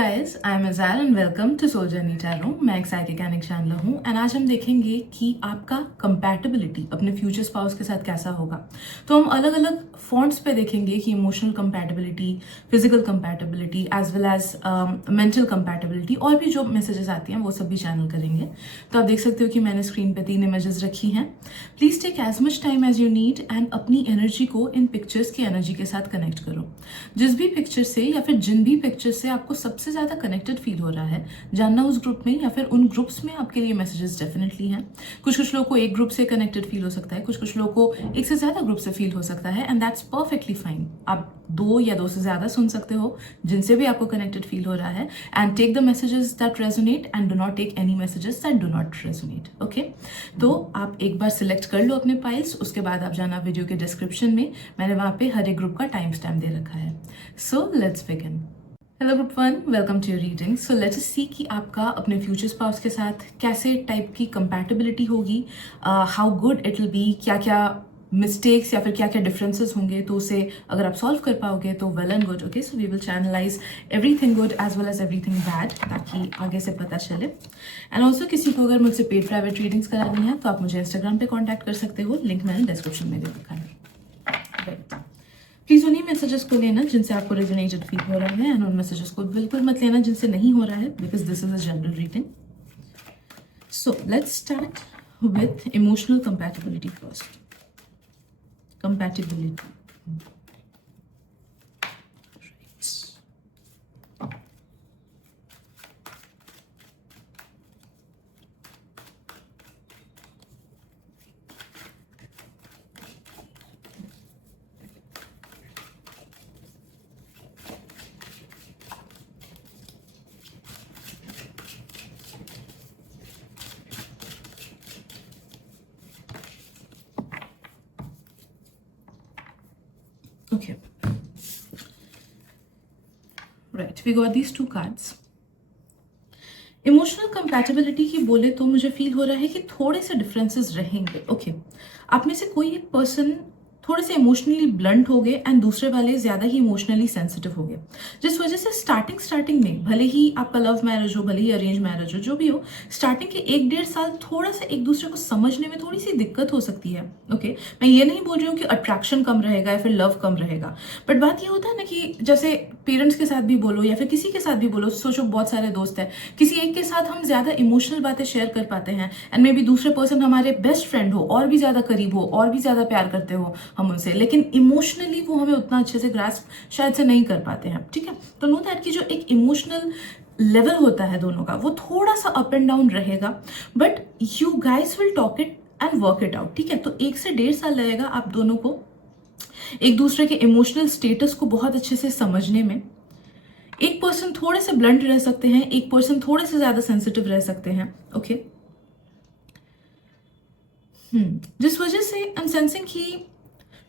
Guys, I am Azal and welcome to soul journey tarot. मैं एक psychic and चैनलर हूँ and आज हम देखेंगे कि आपका कंपैटिबिलिटी अपने फ्यूचर स्पाउस के साथ कैसा होगा। तो हम अलग अलग फॉन्ट्स पे देखेंगे कि emotional compatibility, physical compatibility as well as mental compatibility और भी जो मैसेजेस आती हैं वो सब भी चैनल करेंगे। तो आप देख सकते हो कि मैंने स्क्रीन पे 3 इमेजेस रखी हैं। Please take as much time as you need and अपनी एनर्जी को इन पिक्चर्स की एनर्जी के साथ कनेक्ट करो। जिस भी पिक्चर से या फिर जिन भी पिक्चर से आपको सबसे ज़्यादा कनेक्टेड फील हो रहा है, जानना उस ग्रुप में या फिर उन ग्रुप्स में आपके लिए मैसेजेस डेफिनेटली हैं। कुछ लोगों को एक ग्रुप से कनेक्टेड फील हो सकता है, कुछ लोगों को एक से ज़्यादा ग्रुप से फील हो सकता है एंड दैट्स परफेक्टली फाइन। आप 2 या 2 से ज़्यादा सुन सकते हो जिनसे भी आपको कनेक्टेड फील हो रहा है and take the messages that resonate and do not take any messages that do not resonate. Okay, तो आप एक बार सिलेक्ट कर लो अपने फाइल्स, उसके बाद आप जाना वीडियो के डिस्क्रिप्शन में, मैंने वहाँ पे हर एक ग्रुप का टाइम स्टैम्प दे रखा है। So let's begin. Hello group 1, welcome to your reading. So let's see कि आपका अपने फ्यूचर स्पाउस के साथ कैसे टाइप की कंपैटिबिलिटी होगी, how good it will B, क्या क्या मिस्टेक्स या फिर क्या क्या डिफरेंसेस होंगे, तो उसे अगर आप सॉल्व कर पाओगे तो well and good. Okay, so we will channelise everything good as well as everything bad ताकि आगे से पता चले। एंड ऑल्सो किसी को अगर मुझसे पेड प्राइवेट रीडिंग्स करानी है तो आप मुझे इंस्टाग्राम पे कॉन्टैक्ट कर सकते हो, लिंक मैंने डिस्क्रिप्शन में दे रखा है। प्लीज उन्हीं मैसेजेस को लेना जिनसे आपको रेजोनेटेड फील हो रहा है एंड उन मैसेजेस को बिल्कुल मत लेना जिनसे नहीं हो रहा है, because this is a general reading. So let's start with emotional compatibility first. Compatibility, okay, right, we got these 2 cards. Emotional compatibility की बोले तो मुझे फील हो रहा है कि थोड़े से डिफरेंसेस रहेंगे। ओके, आप में से कोई एक पर्सन थोड़े से इमोशनली ब्लंट हो गए एंड दूसरे वाले ज़्यादा ही इमोशनली सेंसिटिव हो गए, जिस वजह से स्टार्टिंग में भले ही आपका लव मैरिज हो, भले ही अरेंज मैरिज हो, जो भी हो, स्टार्टिंग के 1-1.5 साल थोड़ा सा एक दूसरे को समझने में थोड़ी सी दिक्कत हो सकती है। ओके, मैं ये नहीं बोल रही हूँ कि अट्रैक्शन कम रहेगा या फिर लव कम रहेगा, बट बात ये होता है ना कि जैसे पेरेंट्स के साथ भी बोलो या फिर किसी के साथ भी बोलो, सोचो बहुत सारे दोस्त हैं, किसी एक के साथ हम ज़्यादा इमोशनल बातें शेयर कर पाते हैं एंड मे बी दूसरे पर्सन हमारे बेस्ट फ्रेंड हो, और भी ज़्यादा करीब हो, और भी ज़्यादा प्यार करते हो हम उनसे, लेकिन इमोशनली वो हमें उतना अच्छे से ग्रास्प शायद से नहीं कर पाते हैं। ठीक है, तो नो दैट कि जो एक इमोशनल लेवल होता है दोनों का वो थोड़ा सा अप एंड डाउन रहेगा, but you guys will talk it and work it out. ठीक है, तो 1 से 1.5 साल लगेगा आप दोनों को एक दूसरे के इमोशनल स्टेटस को बहुत अच्छे से समझने में। एक पर्सन थोड़े से ब्लंट रह सकते हैं, एक पर्सन थोड़े से ज्यादा सेंसिटिव रह सकते हैं। ओके, जिस वजह से आई एम सेंसिंग कि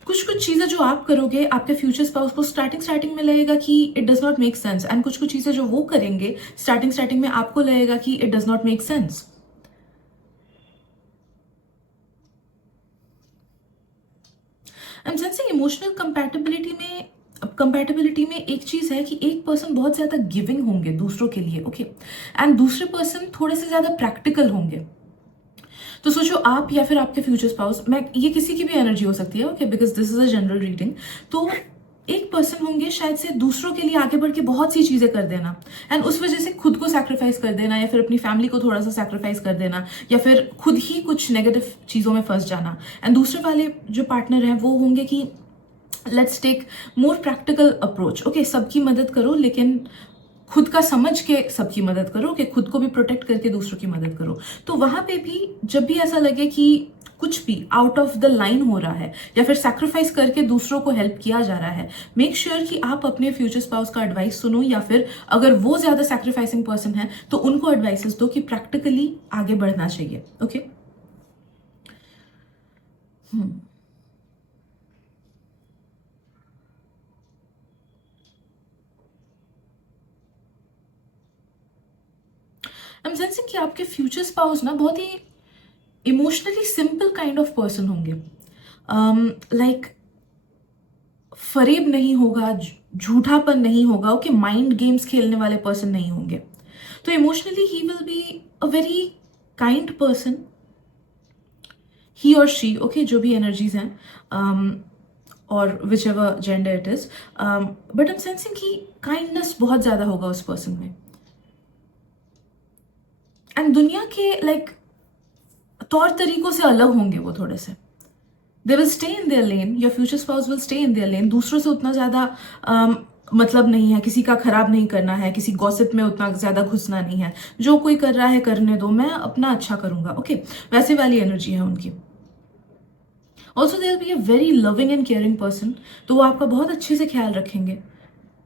कुछ चीजें जो आप करोगे आपके फ्यूचर स्पाउस को स्टार्टिंग में लगेगा कि it does not make sense, and कुछ चीजें जो वो करेंगे स्टार्टिंग में आपको लगेगा कि it does not make sense. I am sensing emotional compatibility में एक चीज है कि एक पर्सन बहुत ज्यादा गिविंग होंगे दूसरों के लिए, ओके, एंड दूसरे पर्सन थोड़े से ज्यादा प्रैक्टिकल होंगे। तो सोचो आप या फिर आपके फ्यूचर स्पाउस, मैं ये किसी की भी एनर्जी हो सकती है, okay, because this is a general reading. तो एक पर्सन होंगे शायद से दूसरों के लिए आगे बढ़ के बहुत सी चीजें कर देना एंड उस वजह से खुद को सैक्रिफाइस कर देना या फिर अपनी फैमिली को थोड़ा सा सैक्रिफाइस कर देना या फिर खुद ही कुछ नेगेटिव चीजों में फंस जाना, एंड दूसरे वाले जो पार्टनर हैं वो होंगे कि let's take more practical approach. Okay, सबकी मदद करो लेकिन खुद का समझ के सबकी मदद करो, कि खुद को भी प्रोटेक्ट करके दूसरों की मदद करो। तो वहां पे भी जब भी ऐसा लगे कि कुछ भी आउट ऑफ द लाइन हो रहा है या फिर सैक्रिफाइस करके दूसरों को हेल्प किया जा रहा है, मेक श्योर कि आप अपने फ्यूचर स्पाउस का एडवाइस सुनो, या फिर अगर वो ज्यादा सैक्रिफाइसिंग पर्सन है तो उनको एडवाइसेस दो कि प्रैक्टिकली आगे बढ़ना चाहिए। ओके, आई एम सेंसिंग कि आपके फ्यूचर स्पाउस ना बहुत ही emotionally simple kind of person होंगे, लाइक फरेब नहीं होगा झूठापन नहीं होगा, ओके, माइंड गेम्स खेलने वाले पर्सन नहीं होंगे। तो emotionally he will be a very kind person, he और शी, ओके, जो भी एनर्जीज हैं, और whichever gender it is, but I am sensing कि काइंडनेस बहुत ज्यादा होगा उस पर्सन में। एंड दुनिया के लाइक तौर तरीकों से अलग होंगे वो थोड़े से। They will stay in their lane, your future spouse will stay in their lane. दूसरों से उतना ज्यादा मतलब नहीं है, किसी का खराब नहीं करना है, किसी गॉसिप में उतना ज्यादा घुसना नहीं है। जो कोई कर रहा है करने दो, मैं अपना अच्छा करूंगा, ओके, वैसे वाली एनर्जी है उनकी। Also there be a very loving and caring person, तो वो आपका बहुत अच्छे से ख्याल रखेंगे,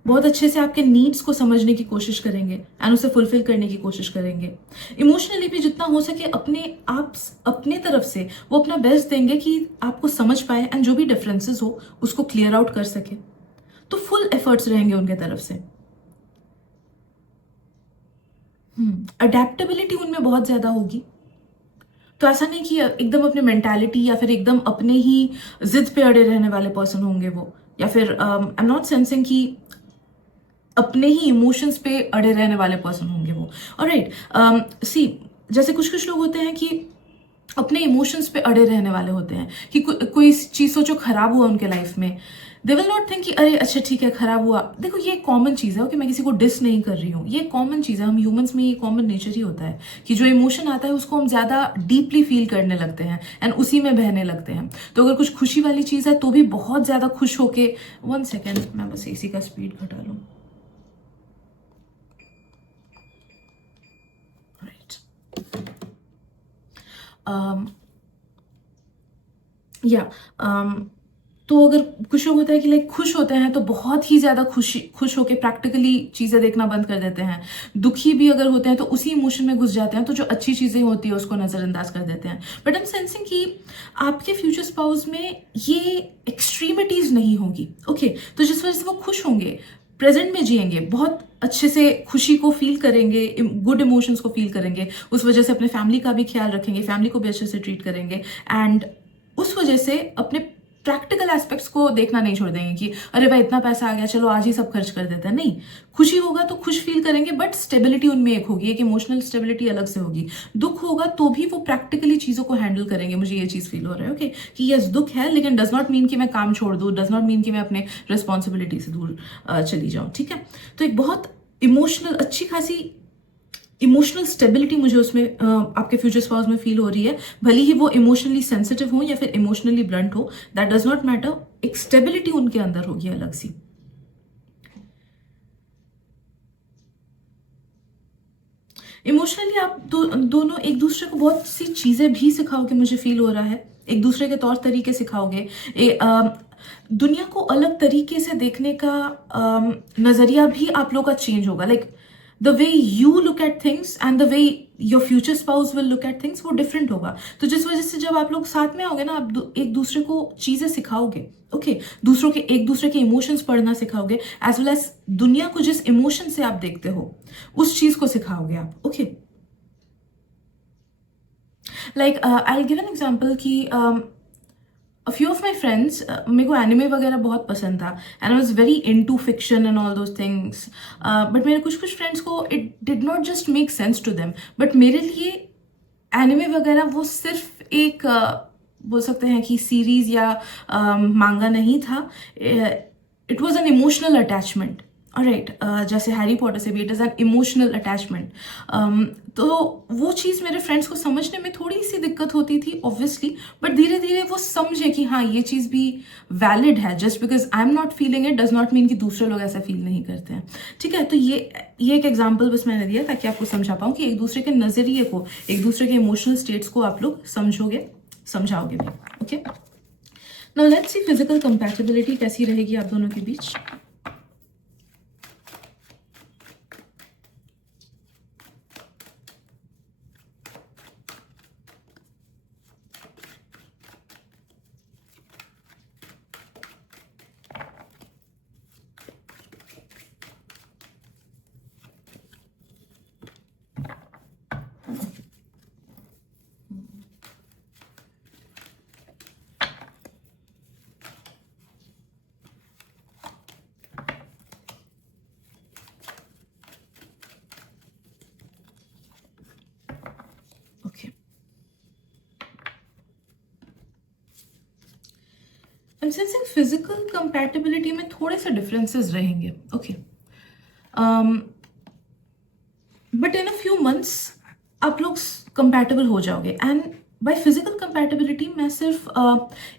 बहुत अच्छे से आपके नीड्स को समझने की कोशिश करेंगे एंड उसे फुलफिल करने की कोशिश करेंगे। इमोशनली भी जितना हो सके अपने आप, अपने तरफ से वो अपना बेस्ट देंगे कि आपको समझ पाए एंड जो भी डिफरेंसेस हो उसको क्लियर आउट कर सके। तो फुल एफर्ट्स रहेंगे उनके तरफ से। अडेप्टेबिलिटी उनमें बहुत ज्यादा होगी। तो ऐसा नहीं कि एकदम अपने मेंटालिटी या फिर एकदम अपने ही जिद पे अड़े रहने वाले पर्सन होंगे वो, या फिर आई एम नॉट सेंसिंग कि अपने ही इमोशंस पे अड़े रहने वाले पर्सन होंगे वो। ऑलराइट, सी, जैसे कुछ कुछ लोग होते हैं कि अपने इमोशंस पे अड़े रहने वाले होते हैं कि कोई चीज सोचो खराब हुआ उनके लाइफ में, दे विल नॉट थिंक कि अरे अच्छा ठीक है खराब हुआ। देखो ये कॉमन चीज है कि मैं किसी को डिस नहीं कर रही हूँ, ये कॉमन चीज है, हम ह्यूमंस में ये कॉमन नेचर ही होता है कि जो इमोशन आता है उसको हम ज्यादा डीपली फील करने लगते हैं एंड उसी में बहने लगते हैं। तो अगर कुछ खुशी वाली चीज है तो भी बहुत ज्यादा खुश होके, 1 सेकेंड मैं बस एसी का स्पीड घटा लूँ। या तो अगर कुछ लोग होता है कि लाइक खुश होते हैं तो बहुत ही ज्यादा खुश होके प्रैक्टिकली चीजें देखना बंद कर देते हैं। दुखी भी अगर होते हैं तो उसी इमोशन में घुस जाते हैं, तो जो अच्छी चीजें होती है उसको नजरअंदाज कर देते हैं। बट आई एम सेंसिंग कि आपके फ्यूचर स्पाउस में ये एक्सट्रीमिटीज नहीं होगी, ओके, तो जिस वजह से वो खुश होंगे, प्रेजेंट में जिएंगे, बहुत अच्छे से खुशी को फील करेंगे, गुड इमोशंस को फील करेंगे, उस वजह से अपने फैमिली का भी ख्याल रखेंगे, फैमिली को भी अच्छे से ट्रीट करेंगे एंड उस वजह से अपने प्रैक्टिकल एस्पेक्ट्स को देखना नहीं छोड़ देंगे कि अरे भाई इतना पैसा आ गया चलो आज ही सब खर्च कर देते हैं। नहीं, खुशी होगा तो खुश फील करेंगे बट स्टेबिलिटी उनमें एक होगी, एक इमोशनल स्टेबिलिटी अलग से होगी। दुख होगा तो भी वो प्रैक्टिकली चीजों को हैंडल करेंगे। मुझे ये चीज फील हो रहा है, ओके, कि यस दुख है लेकिन डज नॉट मीन कि मैं काम छोड़ दूं, डज नॉट मीन कि मैं अपने रिस्पॉन्सिबिलिटी से दूर चली जाऊं, ठीक है। तो एक बहुत इमोशनल अच्छी खासी इमोशनल स्टेबिलिटी मुझे उसमें आपके फ्यूचर स्पाउस में फील हो रही है। भले ही वो इमोशनली सेंसिटिव हो या फिर इमोशनली ब्लंट हो, दैट डज नॉट मैटर, एक स्टेबिलिटी उनके अंदर होगी अलग सी। इमोशनली आप दोनों एक दूसरे को बहुत सी चीजें भी सिखाओगे, मुझे फील हो रहा है, एक दूसरे के तौर तरीके सिखाओगे, दुनिया को अलग तरीके से देखने का नजरिया भी आप लोग का चेंज होगा। Like the way you look at things and the way your future spouse will look at things वो डिफरेंट होगा। तो जिस वजह से जब आप लोग साथ में आओगे ना, आप एक दूसरे को चीजें सिखाओगे, ओके, दूसरों के एक दूसरे के इमोशंस पढ़ना सिखाओगे, एज वेल एज दुनिया को जिस इमोशन से आप देखते हो उस चीज को सिखाओगे आप, okay. Like I give an example कि a few of my friends, मेरे को एनिमे वगैरह बहुत पसंद था and I was very into fiction and all those things, but मेरे कुछ कुछ फ्रेंड्स को it did not just make sense to them, but मेरे लिए एनिमे वगैरह वो सिर्फ एक बोल सकते हैं कि सीरीज या मांगा नहीं था, it was an emotional attachment. Right, जैसे हैरी पॉटर से भी it is an emotional attachment. तो वो चीज़ मेरे फ्रेंड्स को समझने में थोड़ी सी दिक्कत होती थी ऑब्वियसली, बट धीरे धीरे वो समझे कि हाँ ये चीज़ भी वैलिड है। Just because I am not feeling it does not mean कि दूसरे लोग ऐसा फील नहीं करते हैं, ठीक है। तो ये एक एग्जाम्पल बस मैंने दिया ताकि आपको समझा पाऊँ कि एक दूसरे के नज़रिए को, एक दूसरे के इमोशनल स्टेट्स को आप लोग समझोगे, समझाओगे भी, okay. Now let's see physical compatibility कैसी रहेगी आप दोनों के बीच। एम सेंसिंग फिजिकल कंपैटिबिलिटी में थोड़े से डिफरेंसेस रहेंगे, okay, but in a few months आप लोग कंपैटिबल हो जाओगे. एंड बाय फिजिकल कंपैटिबिलिटी मैं सिर्फ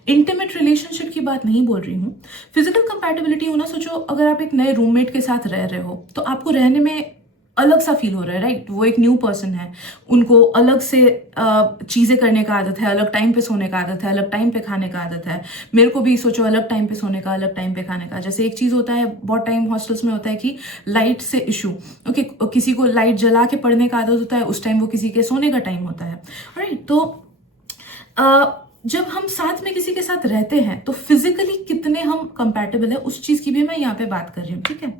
इंटीमेट रिलेशनशिप की बात नहीं बोल रही हूँ. फिजिकल कंपैटिबिलिटी होना, सोचो अगर आप एक नए रूममेट के साथ रह रहे हो तो आपको रहने में अलग सा फील हो रहा है, राइट? वो एक न्यू पर्सन है, उनको अलग से चीज़ें करने का आदत है, अलग टाइम पे सोने का आदत है, अलग टाइम पे खाने का आदत है. मेरे को भी सोचो अलग टाइम पे सोने का, अलग टाइम पे खाने का. जैसे एक चीज़ होता है बहुत टाइम हॉस्टल्स में होता है कि लाइट से इशू, ओके, किसी को लाइट जला के पढ़ने का आदत होता है, उस टाइम वो किसी के सोने का टाइम होता है, राइट? तो जब हम साथ में किसी के साथ रहते हैं तो फिजिकली कितने हम कंपैटिबल है उस चीज़ की भी मैं यहाँ पे बात कर रही हूँ, ठीक है?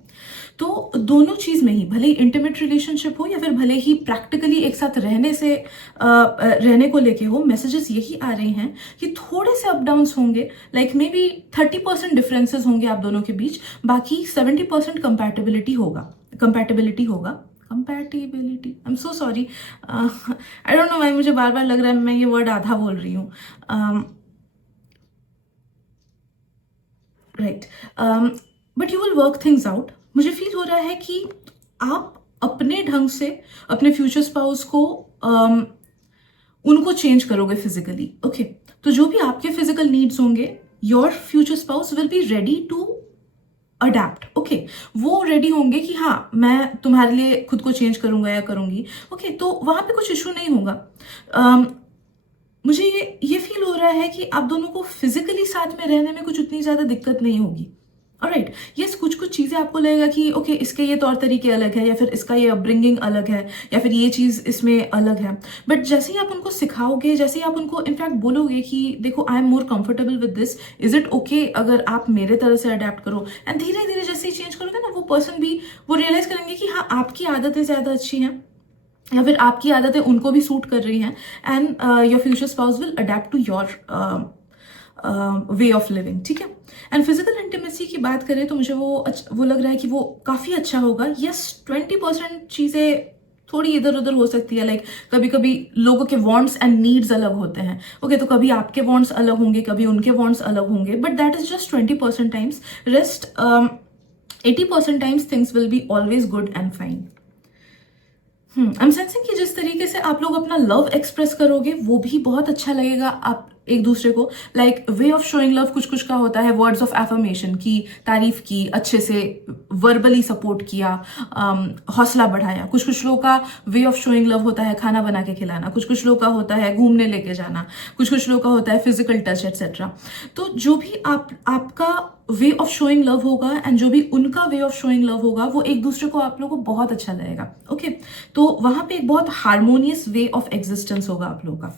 तो दोनों चीज़ में ही, भले ही इंटीमेट रिलेशनशिप हो या फिर भले ही प्रैक्टिकली एक साथ रहने को लेके हो, मैसेजेस यही आ रहे हैं कि थोड़े से अप डाउन्स होंगे. लाइक मे बी 30% डिफरेंसेस होंगे आप दोनों के बीच, बाकी 70% कंपैटिबिलिटी होगा. Compatibility, I am so sorry, I don't know why मुझे बार बार लग रहा है मैं ये वर्ड आधा बोल रही हूँ, right? But you will work things out. मुझे फील हो रहा है कि आप अपने ढंग से अपने फ्यूचर स्पाउस को उनको चेंज करोगे फिजिकली, ओके? तो जो भी आपके फिजिकल नीड्स होंगे, your future spouse will be ready to adapt, okay? वो रेडी होंगे कि हाँ मैं तुम्हारे लिए खुद को चेंज करूंगा या करूंगी, ओके? तो वहां पे कुछ इशू नहीं होगा. मुझे ये फील हो रहा है कि आप दोनों को फिजिकली साथ में रहने में कुछ उतनी ज्यादा दिक्कत नहीं होगी. ऑलराइट, यस, कुछ कुछ चीज़ें आपको लगेगा कि ओके इसके ये तौर तरीके अलग है, या फिर इसका ये अपब्रिंगिंग अलग है, या फिर ये चीज़ इसमें अलग है. बट जैसे ही आप उनको सिखाओगे, जैसे ही आप उनको इनफैक्ट बोलोगे कि देखो I am more comfortable with this, is it okay अगर आप मेरे तरह से अडेप्ट करो, एंड धीरे धीरे जैसे ही चेंज करोगे ना, वो पर्सन भी वो रियलाइज करेंगे कि हाँ आपकी आदतें ज़्यादा अच्छी हैं, या फिर आपकी आदतें उनको भी सूट कर रही हैं, and your future spouse will adapt to your way of living, ठीक है? एंड फिजिकल इंटीमेसी की बात करें तो मुझे वो लग रहा है कि वो काफ़ी अच्छा होगा. यस, 20% चीज़ें थोड़ी इधर उधर हो सकती है. लाइक कभी कभी लोगों के वांट्स एंड नीड्स अलग होते हैं, ओके? तो कभी आपके वांट्स अलग होंगे, कभी उनके वांट्स अलग होंगे, but that is just 20% times. Rest 80% times things will be always good and fine. I am sensing कि जिस तरीके से आप लोग अपना लव एक्सप्रेस करोगे वो भी बहुत अच्छा लगेगा आप एक दूसरे को. Like way of showing love कुछ कुछ का होता है वर्ड्स ऑफ एफर्मेशन की, तारीफ की, अच्छे से वर्बली सपोर्ट किया, हौसला बढ़ाया. कुछ कुछ लोगों का वे ऑफ शोइंग लव होता है खाना बना के खिलाना, कुछ कुछ लोगों का होता है घूमने लेके जाना, कुछ कुछ लोगों का होता है फिजिकल टच एटसेट्रा. तो जो भी आपका वे ऑफ शोइंग लव होगा एंड जो भी उनका वे ऑफ शोइंग लव होगा, वो एक दूसरे को आप लोगों को बहुत अच्छा लगेगा, ओके? तो वहां पे एक बहुत हार्मोनियस वे ऑफ एग्जिस्टेंस होगा आप लोगों का,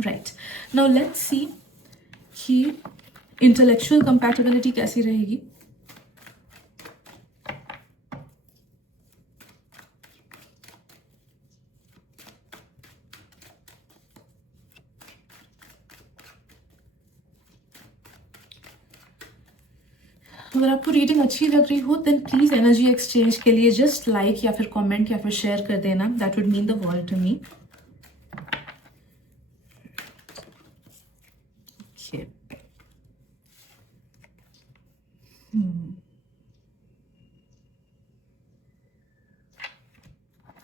राइट? नाउ लेट्स सी कि इंटेलेक्चुअल कंपैटिबिलिटी कैसी रहेगी. अगर आपको रीडिंग अच्छी लग रही हो देन प्लीज एनर्जी एक्सचेंज के लिए जस्ट लाइक या फिर कमेंट या फिर शेयर कर देना. That would mean the world to me.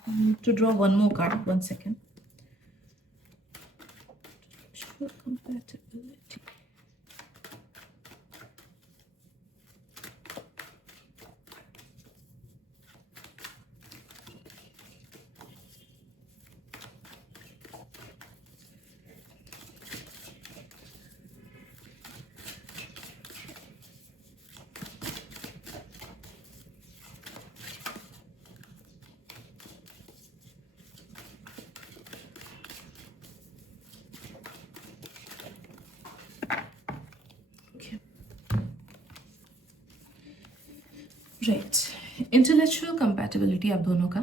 I need to draw one more card. 1 second. Compatibility. Right, intellectual compatibility आप दोनों का.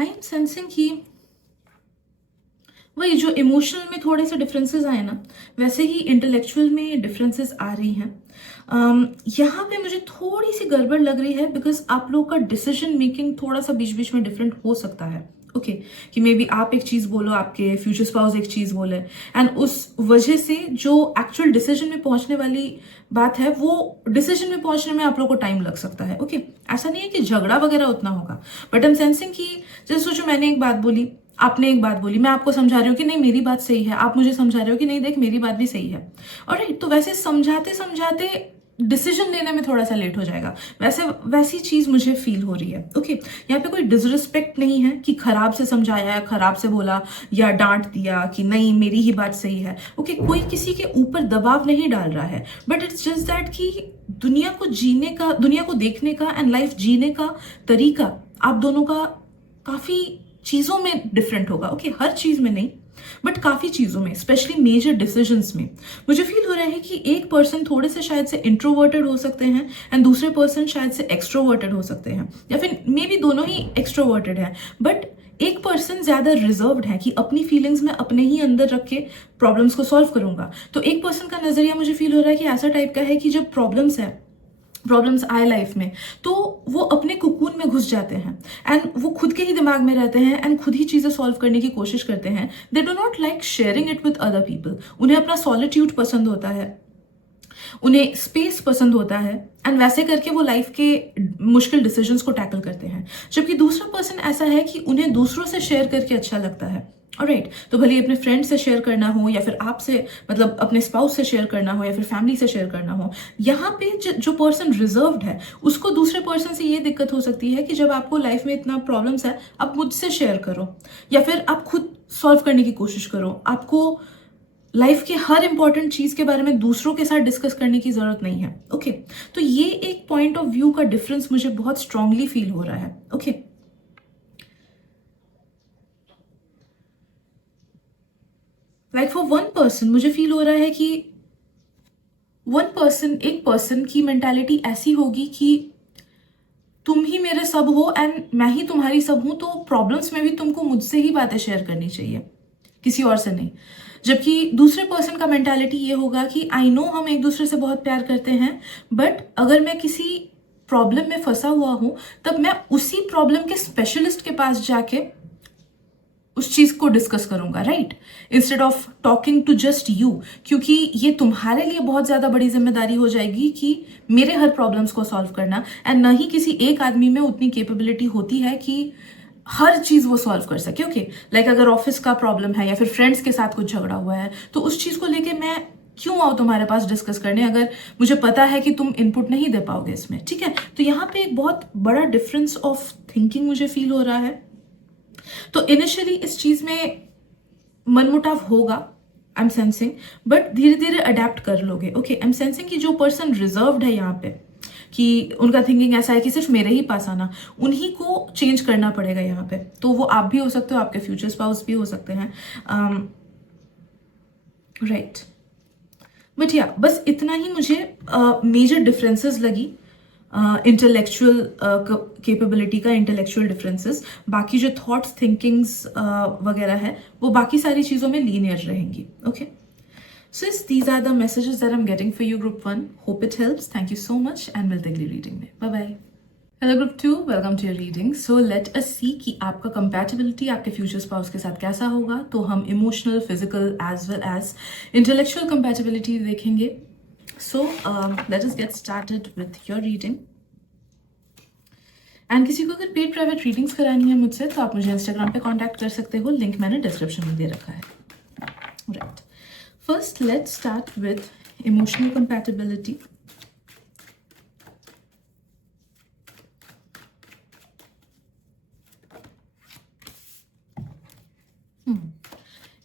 आई एम सेंसिंग कि वही जो इमोशनल में थोड़े से डिफरेंसेस आए ना, वैसे ही इंटेलेक्चुअल में डिफरेंसेस आ रही हैं. यहाँ पे मुझे थोड़ी सी गड़बड़ लग रही है बिकॉज आप लोग का डिसीजन मेकिंग थोड़ा सा बीच बीच में डिफरेंट हो सकता है, ओके कि मे बी आप एक चीज़ बोलो, आपके फ्यूचर स्पाउस एक चीज़ बोले, एंड उस वजह से जो एक्चुअल डिसीजन में पहुंचने वाली बात है, वो डिसीजन में पहुंचने में आप लोग को टाइम लग सकता है। ओके ऐसा नहीं है कि झगड़ा वगैरह उतना होगा, बट आई एम सेंसिंग कि जैसे सोचो मैंने एक बात बोली, आपने एक बात बोली, मैं आपको समझा रही हूँ कि नहीं मेरी बात सही है, आप मुझे समझा रहे हो कि नहीं देख मेरी बात भी सही है। और तो वैसे समझाते समझाते डिसीजन लेने में थोड़ा सा लेट हो जाएगा, वैसी चीज मुझे फील हो रही है। ओके यहाँ पे कोई डिसरिस्पेक्ट नहीं है कि खराब से समझाया, खराब से बोला या डांट दिया कि नहीं मेरी ही बात सही है। ओके कोई किसी के ऊपर दबाव नहीं डाल रहा है, बट इट्स जस्ट दैट कि दुनिया को जीने का, दुनिया को देखने का एंड लाइफ जीने का तरीका आप दोनों का काफी चीजों में डिफरेंट होगा। ओके हर चीज में नहीं, बट काफी चीजों में, स्पेशली मेजर डिसीजंस में मुझे फील हो रहा है कि एक पर्सन थोड़े से शायद से इंट्रोवर्टेड हो सकते हैं एंड दूसरे पर्सन शायद से एक्सट्रोवर्टेड हो सकते हैं, या फिर मे बी दोनों ही एक्सट्रोवर्टेड हैं, बट एक पर्सन ज्यादा रिजर्व्ड है कि अपनी फीलिंग्स में अपने ही अंदर रख के प्रॉब्लम्स को सॉल्व करूंगा। तो एक पर्सन का नजरिया मुझे फील हो रहा है कि ऐसा टाइप का है कि जब प्रॉब्लम्स आए लाइफ में तो वो अपने कुकून में घुस जाते हैं एंड वो खुद के ही दिमाग में रहते हैं एंड खुद ही चीजें सॉल्व करने की कोशिश करते हैं। They do not like sharing it with other people. उन्हें अपना सॉलिट्यूड पसंद होता है, उन्हें स्पेस पसंद होता है, एंड वैसे करके वो लाइफ के मुश्किल डिसीजंस को टैकल करते हैं। जबकि दूसरा पर्सन ऐसा है कि उन्हें दूसरों से शेयर करके अच्छा लगता है। ऑलराइट तो भले अपने फ्रेंड से शेयर करना हो या फिर आपसे मतलब अपने स्पाउस से शेयर करना हो या फिर फैमिली से शेयर करना हो, यहाँ पे जो पर्सन रिजर्व्ड है उसको दूसरे पर्सन से ये दिक्कत हो सकती है कि जब आपको लाइफ में इतना प्रॉब्लम्स है आप मुझसे शेयर करो या फिर आप खुद सॉल्व करने की कोशिश करो। आपको लाइफ के हर इंपॉर्टेंट चीज के बारे में दूसरों के साथ डिस्कस करने की जरूरत नहीं है। ओके तो ये एक पॉइंट ऑफ व्यू का डिफरेंस मुझे बहुत स्ट्रांगली फील हो रहा है। Okay like for one person मुझे फील हो रहा है कि एक पर्सन की मेंटालिटी ऐसी होगी कि तुम ही मेरे सब हो एंड मैं ही तुम्हारी सब हूं, तो प्रॉब्लम्स में भी तुमको मुझसे ही बातें शेयर करनी चाहिए, किसी और से नहीं। जबकि दूसरे पर्सन का मेंटालिटी ये होगा कि आई नो हम एक दूसरे से बहुत प्यार करते हैं, बट अगर मैं किसी प्रॉब्लम में फंसा हुआ हूं तब मैं उसी प्रॉब्लम के स्पेशलिस्ट के पास जाके उस चीज को डिस्कस करूंगा, right, instead of talking to just you, क्योंकि ये तुम्हारे लिए बहुत ज्यादा बड़ी जिम्मेदारी हो जाएगी कि मेरे हर प्रॉब्लम्स को सॉल्व करना, एंड न ही किसी एक आदमी में उतनी कैपेबिलिटी होती है कि हर चीज वो सॉल्व कर सके। ओके लाइक अगर ऑफिस का प्रॉब्लम है या फिर फ्रेंड्स के साथ कुछ झगड़ा हुआ है तो उस चीज को लेके मैं क्यों आऊं तुम्हारे पास डिस्कस करने अगर मुझे पता है कि तुम इनपुट नहीं दे पाओगे इसमें। ठीक है तो यहाँ पे एक बहुत बड़ा डिफरेंस ऑफ थिंकिंग मुझे फील हो रहा है। तो इनिशियली इस चीज में मनमुटाव होगा, आई एम सेंसिंग, बट धीरे धीरे अडेप्ट कर लोगे। ओके आई एम सेंसिंग कि जो पर्सन रिजर्व्ड है यहाँ पे कि उनका थिंकिंग ऐसा है कि सिर्फ मेरे ही पास आना, उन्हीं को चेंज करना पड़ेगा यहाँ पे। तो वो आप भी हो सकते हो, आपके फ्यूचर स्पाउस भी हो सकते हैं, राइट। बट या बस इतना ही मुझे मेजर डिफरेंसेस लगी इंटेलेक्चुअल कैपेबिलिटी का, इंटेलेक्चुअल डिफरेंसेस। बाकी जो थॉट्स थिंकिंग्स वगैरह है वो बाकी सारी चीज़ों में लीनियर रहेंगी। Okay so these are the messages that I'm getting for you group 1. Hope it helps. Thank you so much and मिलते अगली रीडिंग में। Bye bye. Hello group 2, welcome to your reading. So let us see कि आपका compatibility आपके future spouse के साथ कैसा होगा। तो हम emotional, physical as well as intellectual compatibility देखेंगे। So let us get started with your reading. And किसी को अगर पेड प्राइवेट रीडिंग्स करानी है मुझसे तो आप मुझे इंस्टाग्राम पे कांटेक्ट कर सकते हो, लिंक मैंने डिस्क्रिप्शन में दे रखा है, right. First let's start with emotional compatibility.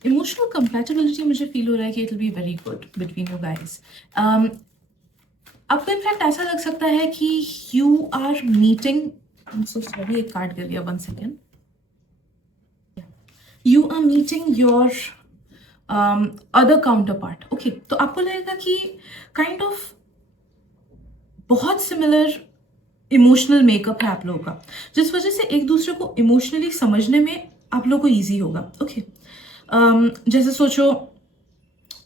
Emotional compatibility मुझे फील हो रहा है कि it will be very good between you guys. आपको इनफैक्ट ऐसा लग सकता है कि you are meeting, so sorry एक कार्ड गिर गया, 1 second. You are meeting your other counterpart. Okay तो आपको लगेगा कि काइंड ऑफ बहुत सिमिलर इमोशनल मेकअप है आप लोगों का, जिस वजह से एक दूसरे को इमोशनली समझने में आप लोगों को ईजी होगा। ओके जैसे सोचो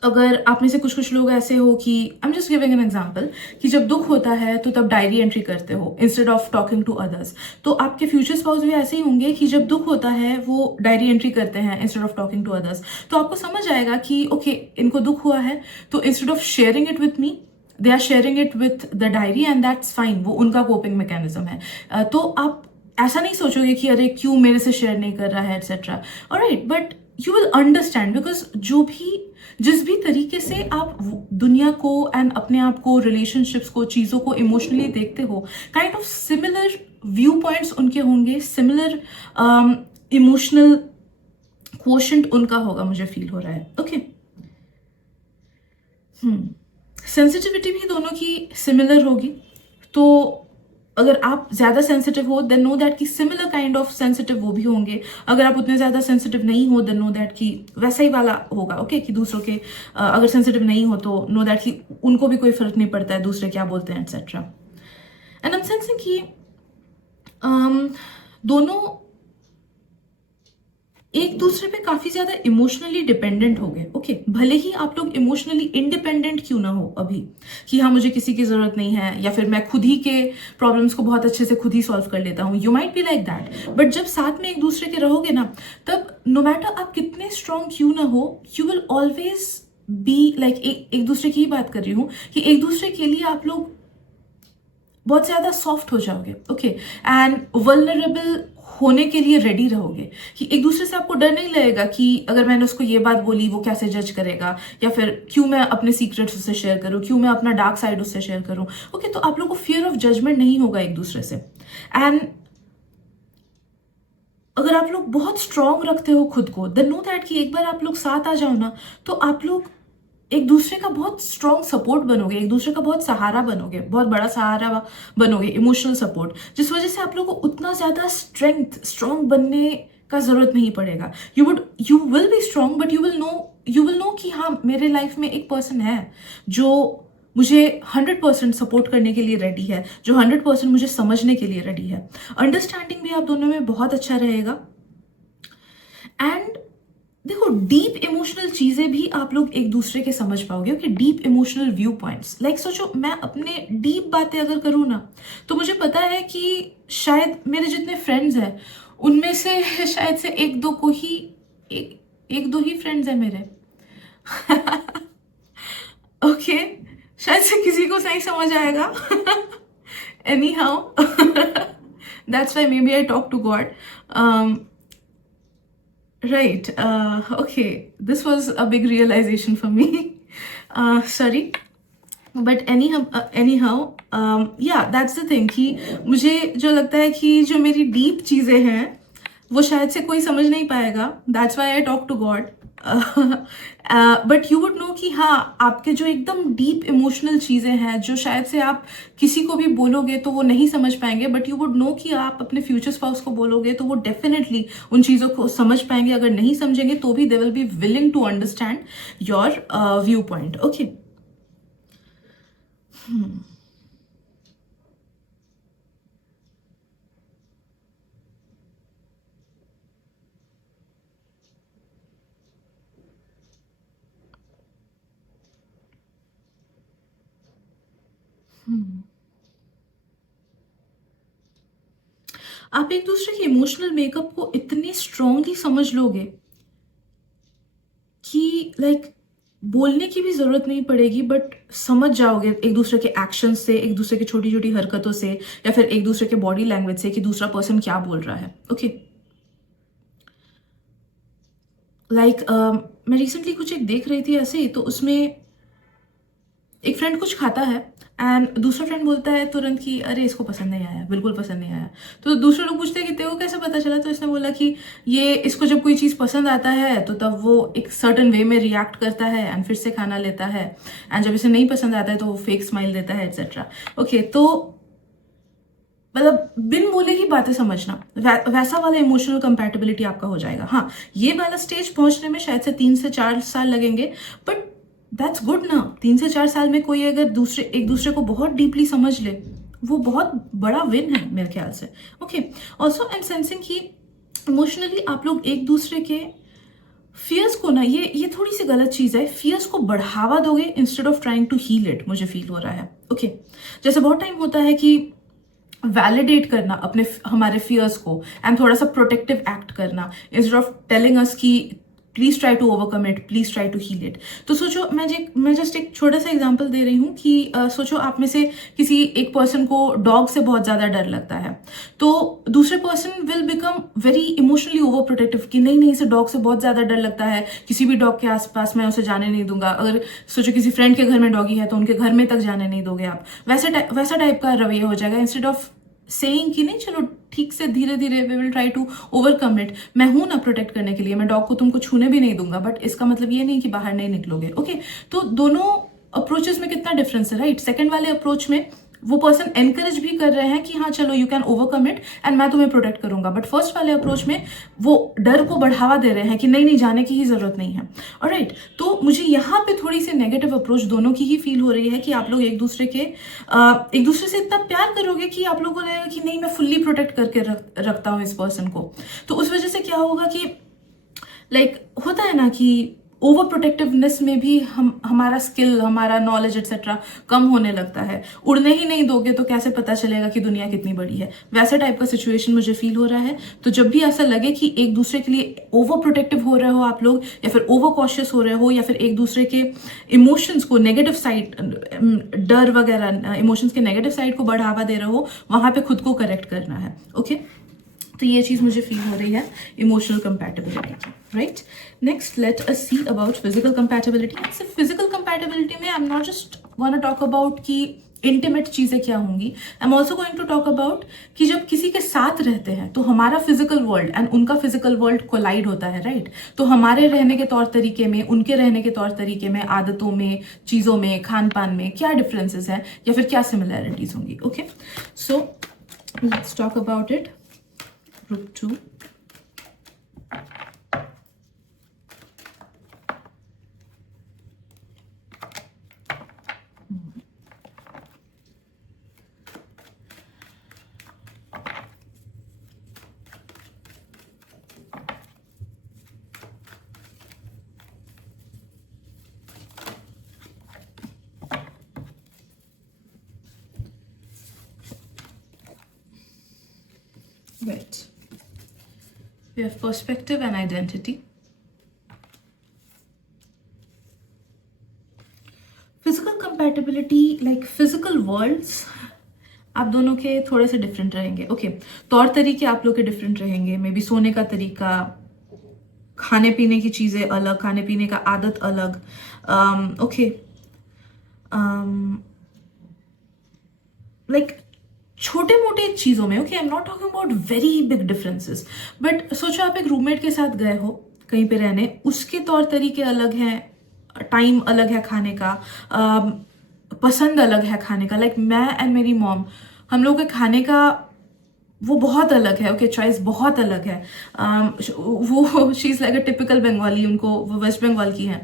अगर आप में से कुछ कुछ लोग ऐसे हो कि I am just giving an example कि जब दुख होता है तो तब डायरी एंट्री करते हो instead of talking to others, तो आपके फ्यूचर स्पाउस भी ऐसे ही होंगे कि जब दुख होता है वो डायरी एंट्री करते हैं instead of talking to others. तो आपको समझ आएगा कि ओके इनको दुख हुआ है, तो instead of sharing it with me they are sharing it with the diary and that's fine, वो उनका कोपिंग मैकेनिज्म है। तो आप ऐसा नहीं सोचोगे कि अरे क्यों मेरे से शेयर नहीं कर रहा है etcetera, alright, but you will understand because जिस भी तरीके से आप दुनिया को एंड अपने आप को, रिलेशनशिप्स को, चीज़ों को इमोशनली देखते हो, kind of similar view points उनके होंगे, सिमिलर इमोशनल क्वोशंट उनका होगा, मुझे फील हो रहा है। ओके, सेंसिटिविटी भी दोनों की सिमिलर होगी। तो अगर आप ज़्यादा सेंसिटिव हो देन नो दैट कि सिमिलर काइंड ऑफ सेंसिटिव वो भी होंगे। अगर आप उतने ज़्यादा सेंसिटिव नहीं हो देन नो दैट कि वैसा ही वाला होगा। ओके, कि दूसरों के अगर सेंसिटिव नहीं हो तो नो दैट कि उनको भी कोई फर्क नहीं पड़ता है दूसरे क्या बोलते हैं etcetera. And I am sensing कि दोनों एक दूसरे पे काफी ज्यादा इमोशनली डिपेंडेंट हो गए। ओके, भले ही आप लोग इमोशनली इंडिपेंडेंट क्यों ना हो अभी, कि हाँ मुझे किसी की जरूरत नहीं है या फिर मैं खुद ही के प्रॉब्लम्स को बहुत अच्छे से खुद ही सॉल्व कर लेता हूँ, you might be like that, but जब साथ में एक दूसरे के रहोगे ना, तब नो मैटर आप कितने स्ट्रांग क्यों ना हो, you will always be like, एक दूसरे की ही बात कर रही हूँ कि एक दूसरे के लिए आप लोग बहुत ज्यादा सॉफ्ट हो जाओगे। ओके, एंड वल्नरेबल होने के लिए रेडी रहोगे, कि एक दूसरे से आपको डर नहीं लगेगा कि अगर मैंने उसको ये बात बोली वो कैसे जज करेगा, या फिर क्यों मैं अपने सीक्रेट्स उससे शेयर करूं, क्यों मैं अपना डार्क साइड उससे शेयर करूं। ओके, तो आप लोगों को फियर ऑफ जजमेंट नहीं होगा एक दूसरे से। एंड अगर आप लोग बहुत स्ट्रांग रखते हो खुद को, देन नो दैट कि एक बार आप लोग साथ आ जाओ ना, तो आप लोग एक दूसरे का बहुत स्ट्रॉन्ग सपोर्ट बनोगे, एक दूसरे का बहुत सहारा बनोगे, बहुत बड़ा सहारा बनोगे, इमोशनल सपोर्ट, जिस वजह से आप लोगों को उतना ज्यादा स्ट्रॉन्ग बनने का जरूरत नहीं पड़ेगा। You will be strong but you will know कि हाँ मेरे लाइफ में एक पर्सन है जो मुझे 100% सपोर्ट करने के लिए रेडी है, जो 100% मुझे समझने के लिए रेडी है। अंडरस्टैंडिंग भी आप दोनों में बहुत अच्छा रहेगा। एंड देखो, डीप इमोशनल चीजें भी आप लोग एक दूसरे के समझ पाओगे। Okay, deep emotional view points, like सोचो मैं अपने डीप बातें अगर करूँ ना, तो मुझे पता है कि शायद मेरे जितने फ्रेंड्स हैं उनमें से शायद से एक दो ही फ्रेंड्स हैं मेरे। ओके, शायद से किसी को सही समझ आएगा। Anyhow that's why maybe I talk to God. Right. Okay. This was a big realization for me. Sorry. But anyhow, yeah, that's the thing कि मुझे जो लगता है कि जो मेरी डीप चीज़ें हैं वो शायद से कोई समझ नहीं पाएगा। That's why I talk to God. But you would know कि हाँ आपके जो एकदम डीप इमोशनल चीज़ें हैं जो शायद से आप किसी को भी बोलोगे तो वो नहीं समझ पाएंगे, बट यू वुड नो कि आप अपने फ्यूचर स्पाउस को बोलोगे तो वो डेफिनेटली उन चीज़ों को समझ पाएंगे। अगर नहीं समझेंगे तो भी they will be willing to understand your viewpoint. Okay, आप एक दूसरे के इमोशनल मेकअप को इतनी स्ट्रांगली समझ लोगे कि लाइक बोलने की भी जरूरत नहीं पड़ेगी, बट समझ जाओगे एक दूसरे के एक्शन से, एक दूसरे की छोटी छोटी हरकतों से, या फिर एक दूसरे के बॉडी लैंग्वेज से कि दूसरा पर्सन क्या बोल रहा है। ओके, लाइक मैं रिसेंटली कुछ एक देख रही थी ऐसे ही, तो उसमें एक फ्रेंड कुछ खाता है एंड दूसरा फ्रेंड बोलता है तुरंत कि अरे इसको पसंद नहीं आया, बिल्कुल पसंद नहीं आया। तो दूसरे लोग पूछते हैं कि तेरे को कैसे पता चला, तो इसने बोला कि ये इसको जब कोई चीज़ पसंद आता है तो तब वो एक सर्टन वे में रिएक्ट करता है एंड फिर से खाना लेता है, एंड जब इसे नहीं पसंद आता है तो वो फेक स्माइल देता है एटसेट्रा। ओके, तो मतलब बिन बोले ही बातें समझना, वैसा वाला इमोशनल कंपैटिबिलिटी आपका हो जाएगा। हाँ, ये वाला स्टेज पहुंचने में शायद से 3 से 4 साल लगेंगे, बट दैट्स गुड ना। 3 से 4 साल में कोई अगर एक दूसरे को बहुत डीपली समझ ले, वो बहुत बड़ा विन है मेरे ख्याल से। Okay, also I am sensing कि इमोशनली आप लोग एक दूसरे के फियर्स को ना, ये थोड़ी सी गलत चीज़ है, फियर्स को बढ़ावा दोगे instead of trying to heal it, मुझे फील हो रहा है। ओके जैसे बहुत टाइम होता है कि वैलिडेट करना अपने हमारे फियर्स को एंड थोड़ा सा प्रोटेक्टिव एक्ट करना इंस्टेड ऑफ टेलिंग अस कि please try to overcome it, please try to heal it. तो सोचो, मैं जस्ट एक छोटा सा एग्जांपल दे रही हूँ कि सोचो आप में से किसी एक पर्सन को डॉग से बहुत ज़्यादा डर लगता है, तो दूसरे person will become very emotionally over protective कि नहीं नहीं, इसे डॉग से बहुत ज़्यादा डर लगता है, किसी भी डॉग के आसपास मैं उसे जाने नहीं दूंगा। अगर सोचो किसी फ्रेंड के घर में डॉगी है तो उनके घर में तक जाने नहीं दोगे आप, वैसा टाइप का रवैया हो जाएगा इंस्टेड ऑफ सेइंग कि नहीं चलो ठीक से धीरे धीरे we will try to overcome it. मैं हूं ना प्रोटेक्ट करने के लिए, मैं डॉग को तुमको छूने भी नहीं दूंगा, बट इसका मतलब ये नहीं कि बाहर नहीं निकलोगे। ओके तो दोनों अप्रोचेस में कितना डिफरेंस है, राइट? सेकंड वाले अप्रोच में वो पर्सन एनकरेज भी कर रहे हैं कि हाँ चलो you can overcome it and मैं तुम्हें प्रोटेक्ट करूंगा, बट फर्स्ट वाले अप्रोच में वो डर को बढ़ावा दे रहे हैं कि नहीं नहीं, जाने की ही जरूरत नहीं है। ऑलराइट, तो मुझे यहाँ पे थोड़ी सी नेगेटिव अप्रोच दोनों की ही फील हो रही है कि आप लोग एक दूसरे से इतना प्यार करोगे कि आप लोगों को लगेगा कि नहीं मैं फुल्ली प्रोटेक्ट करके रखता हूँ इस पर्सन को। तो उस वजह से क्या होगा कि होता है ना कि ओवर प्रोटेक्टिवनेस में भी हमारा स्किल, हमारा नॉलेज एक्सेट्रा कम होने लगता है। उड़ने ही नहीं दोगे तो कैसे पता चलेगा कि दुनिया कितनी बड़ी है? वैसा टाइप का सिचुएशन मुझे फील हो रहा है। तो जब भी ऐसा लगे कि एक दूसरे के लिए ओवर प्रोटेक्टिव हो रहे हो आप लोग, या फिर ओवर कॉशियस हो रहे हो, या फिर एक दूसरे के इमोशंस को नेगेटिव साइड, डर वगैरह इमोशंस के नेगेटिव साइड को बढ़ावा दे रहे हो, वहां पे खुद को करेक्ट करना है। ओके तो ये चीज मुझे फील हो रही है इमोशनल कंपैटिबिलिटी की, right? Next let us see about physical compatibility. सिर्फ फिजिकल कंपैटिबिलिटी में I am not just gonna talk about कि इंटीमेट चीजें क्या होंगी, I am also going to talk about कि जब किसी के साथ रहते हैं तो हमारा फिजिकल वर्ल्ड एंड उनका फिजिकल वर्ल्ड कोलाइड होता है, राइट? तो हमारे रहने के तौर तरीके में, उनके रहने के तौर तरीके में, आदतों में, चीजों में, खान पान में क्या डिफरेंसेस हैं या फिर क्या सिमिलैरिटीज होंगी। Okay so let's talk about it. Group 2. Right. We have perspective and identity. Physical compatibility, like physical worlds, आप दोनों के थोड़े से डिफरेंट रहेंगे। ओके तौर तरीके आप लोग के डिफरेंट रहेंगे, मे बी सोने का तरीका, खाने पीने की चीजें अलग, खाने पीने का आदत अलग। ओके लाइक छोटे मोटे चीजों में, okay I am not talking about very big differences, but सोचो आप एक रूममेट के साथ गए हो कहीं पे रहने, उसके तौर तरीके अलग हैं, टाइम अलग है खाने का, पसंद अलग है खाने का। लाइक मैं एंड मेरी मॉम, हम लोग के खाने का वो बहुत अलग है। ओके चॉइस बहुत अलग है। वो she is like a typical Bengali, उनको वो वेस्ट बंगाल की है,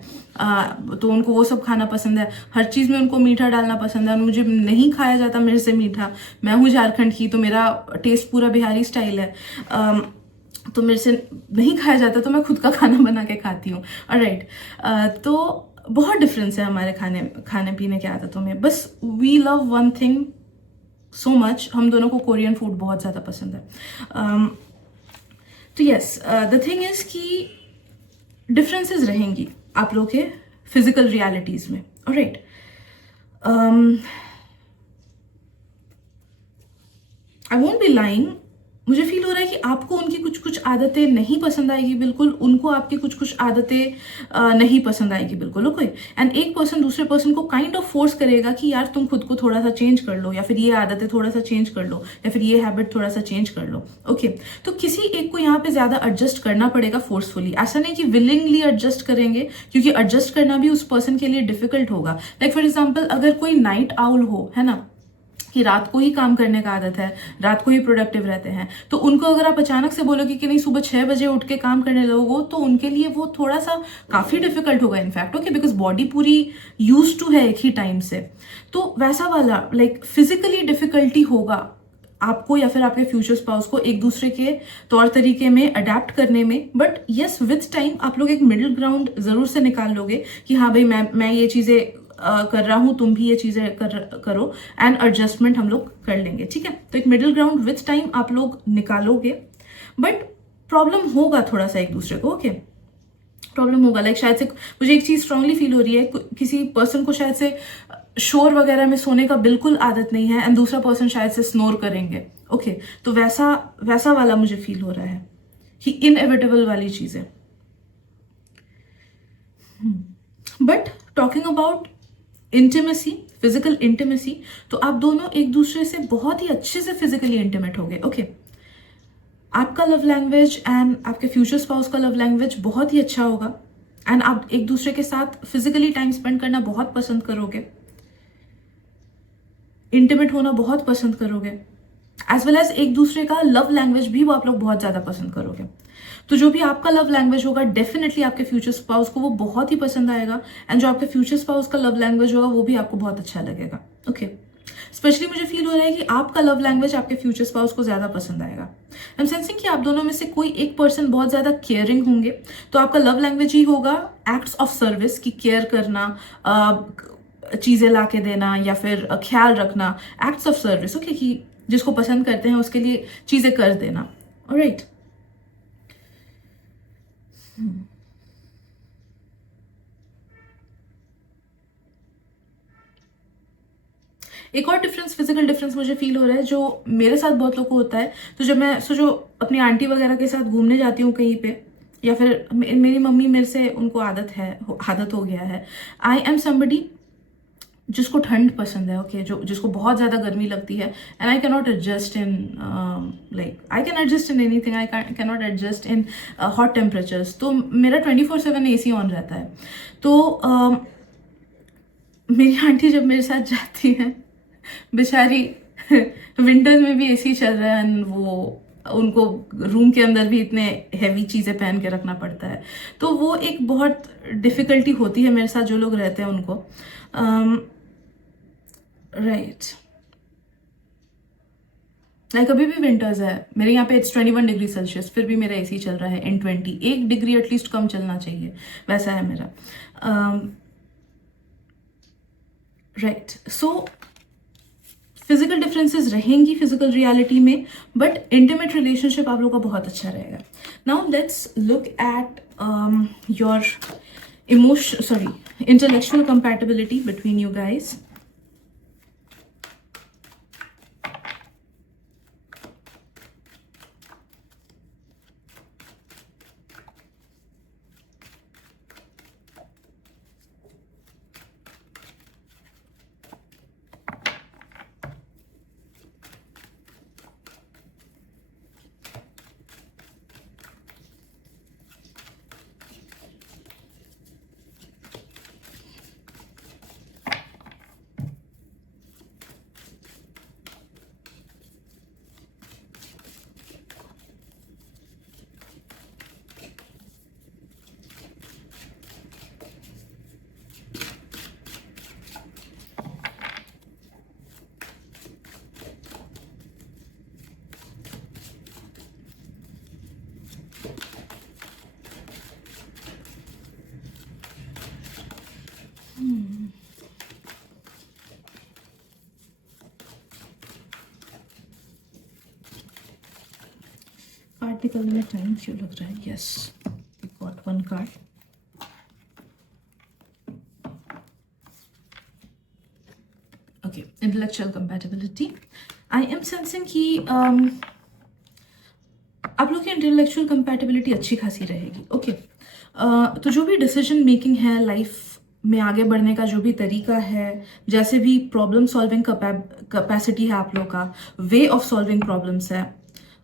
तो उनको वो सब खाना पसंद है, हर चीज़ में उनको मीठा डालना पसंद है, और मुझे नहीं खाया जाता मेरे से मीठा। मैं हूँ झारखंड की तो मेरा टेस्ट पूरा बिहारी स्टाइल है, तो मेरे से नहीं खाया जाता तो मैं खुद का खाना बना के खाती हूँ। ऑलराइट, तो बहुत डिफरेंस है हमारे खाने पीने के आदतों में। बस we love one thing so much, हम दोनों को कोरियन फूड बहुत ज़्यादा पसंद है। तो यस द थिंग इज कि डिफरेंसेस रहेंगी आप लोग के फिजिकल रियलिटीज में। Alright, I won't be lying, मुझे फील हो रहा है कि आपको उनकी कुछ कुछ आदतें नहीं पसंद आएगी बिल्कुल, उनको आपकी कुछ कुछ आदतें नहीं पसंद आएगी बिल्कुल। ओके एंड एक पर्सन दूसरे पर्सन को काइंड ऑफ फोर्स करेगा कि यार तुम खुद को थोड़ा सा चेंज कर लो, या फिर ये आदतें थोड़ा सा चेंज कर लो, या फिर ये हैबिट थोड़ा सा चेंज कर लो। ओके तो किसी एक को यहाँ पे ज्यादा एडजस्ट करना पड़ेगा फोर्सफुली। ऐसा नहीं कि विलिंगली एडजस्ट करेंगे, क्योंकि एडजस्ट करना भी उस पर्सन के लिए डिफिकल्ट होगा। लाइक फॉर एग्जाम्पल अगर कोई नाइट आउल हो, है ना, कि रात को ही काम करने का आदत है, रात को ही प्रोडक्टिव रहते हैं, तो उनको अगर आप अचानक से बोलोगे कि नहीं सुबह 6 बजे उठ के काम करने लगो, तो उनके लिए वो थोड़ा सा काफी डिफिकल्ट होगा इनफैक्ट। ओके बिकॉज बॉडी पूरी यूज टू है एक ही टाइम से, तो वैसा वाला लाइक फिजिकली डिफिकल्टी होगा आपको या फिर आपके फ्यूचर स्पाउस को एक दूसरे के तौर तरीके में अडेप्ट करने में, बट यस विथ टाइम आप लोग एक मिडिल ग्राउंड जरूर से निकाल लोगे कि हाँ भाई मैं ये चीजें कर रहा हूँ, तुम भी ये चीजें करो, एंड एडजस्टमेंट हम लोग कर लेंगे, ठीक है। तो एक मिडिल ग्राउंड विथ टाइम आप लोग निकालोगे, बट प्रॉब्लम होगा थोड़ा सा एक दूसरे को, ओके प्रॉब्लम होगा। लाइक शायद से मुझे एक चीज स्ट्रांगली फील हो रही है, किसी पर्सन को शायद से शोर वगैरह में सोने का बिल्कुल आदत नहीं है, एंड दूसरा पर्सन शायद से स्नोर करेंगे, ओके तो वैसा वाला मुझे फील हो रहा है कि इनएविटेबल वाली चीज है। But talking about intimacy, physical intimacy, तो आप दोनों एक दूसरे से बहुत ही अच्छे से फिजिकली इंटीमेट हो गए, ओके आपका लव लैंग्वेज एंड आपके फ्यूचर स्पाउस का लव लैंग्वेज बहुत ही अच्छा होगा, एंड आप एक दूसरे के साथ फिजिकली टाइम स्पेंड करना बहुत पसंद करोगे, इंटीमेट होना बहुत पसंद करोगे, एज वेल एज एक दूसरे का लव लैंग्वेज भी वो आप लोग बहुत ज्यादा पसंद करोगे। तो जो भी आपका लव लैंग्वेज होगा डेफिनेटली आपके फ्यूचर स्पाउस को वो बहुत ही पसंद आएगा, एंड जो आपके फ्यूचर स्पाउस का लव लैंग्वेज होगा वो भी आपको बहुत अच्छा लगेगा, ओके स्पेशली मुझे फील हो रहा है कि आपका लव लैंग्वेज आपके फ्यूचर स्पाउस को ज्यादा पसंद आएगा। आई एम सेंसिंग कि आप दोनों में से कोई एक पर्सन बहुत ज्यादा केयरिंग होंगे, तो आपका लव लैंग्वेज ही होगा एक्ट्स ऑफ सर्विस, की केयर करना, चीजें ला के देना या फिर ख्याल रखना, एक्ट्स ऑफ सर्विस, ओके कि जिसको पसंद करते हैं उसके लिए चीजें कर देना, ऑलराइट। एक और डिफरेंस, फिजिकल डिफरेंस मुझे फील हो रहा है जो मेरे साथ बहुत लोगों को होता है। तो जब मैं जो अपनी आंटी वगैरह के साथ घूमने जाती हूँ कहीं पे, या फिर मेरी मम्मी मेरे से, उनको आदत हो गया है, आई एम समबडी जिसको ठंड पसंद है, ओके जिसको बहुत ज्यादा गर्मी लगती है, and I can not adjust in like I can adjust in anything, I can not adjust in hot temperatures. तो मेरा 24/7 AC ऑन रहता है। तो मेरी आंटी जब मेरे साथ जाती हैं, बेचारी विंटर्स में भी AC चल रहा है, एंड वो उनको रूम के अंदर भी इतने हैवी चीजें पहन के रखना पड़ता है, तो वो एक बहुत डिफिकल्टी होती है मेरे साथ जो लोग रहते हैं उनको, राइट लाइक अभी भी विंटर्स है मेरे यहाँ पे, इट्स 21 डिग्री सेल्सियस, फिर भी मेरा AC चल रहा है इन 20, 1 डिग्री एटलीस्ट कम चलना चाहिए, वैसा है मेरा, राइट। सो फिजिकल डिफरेंसेस रहेंगी फिजिकल रियलिटी में, बट इंटीमेट रिलेशनशिप आप लोग का बहुत अच्छा रहेगा। Now let's look at your intellectual compatibility between you guys. Card निकलने में टाइम क्यों लग रहा है? Yes, we got one card. Okay, intellectual compatibility. I am sensing कि आप लोग की इंटेलेक्चुअल कंपैटिबिलिटी अच्छी खासी रहेगी। ओके, तो जो भी डिसीजन मेकिंग है लाइफ में आगे बढ़ने का, जो भी तरीका है, जैसे भी प्रॉब्लम सॉल्विंग कैपेसिटी है आप लोग का, वे ऑफ सॉल्विंग प्रॉब्लम्स है,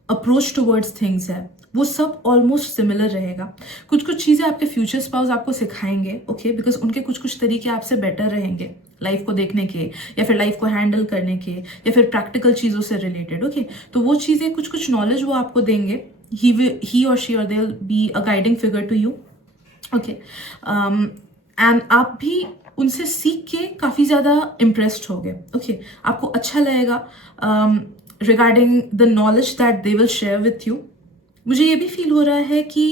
अप्रोच टुवर्ड्स थिंग्स है, वो सब ऑलमोस्ट सिमिलर रहेगा। कुछ कुछ चीज़ें आपके फ्यूचर स्पाउस आपको सिखाएंगे, ओके, बिकॉज उनके कुछ कुछ तरीके आपसे बेटर रहेंगे लाइफ को देखने के, या फिर लाइफ को हैंडल करने के, या फिर प्रैक्टिकल चीज़ों से रिलेटेड। ओके, तो वो चीज़ें कुछ कुछ नॉलेज वो आपको देंगे। ही और शी और they will be a guiding figure to you. Okay, and आप भी उनसे सीख के काफ़ी ज़्यादा इम्प्रेस्ड होगे। ओके, आपको अच्छा लगेगा। Regarding the knowledge that they will share with you. मुझे ये भी फील हो रहा है कि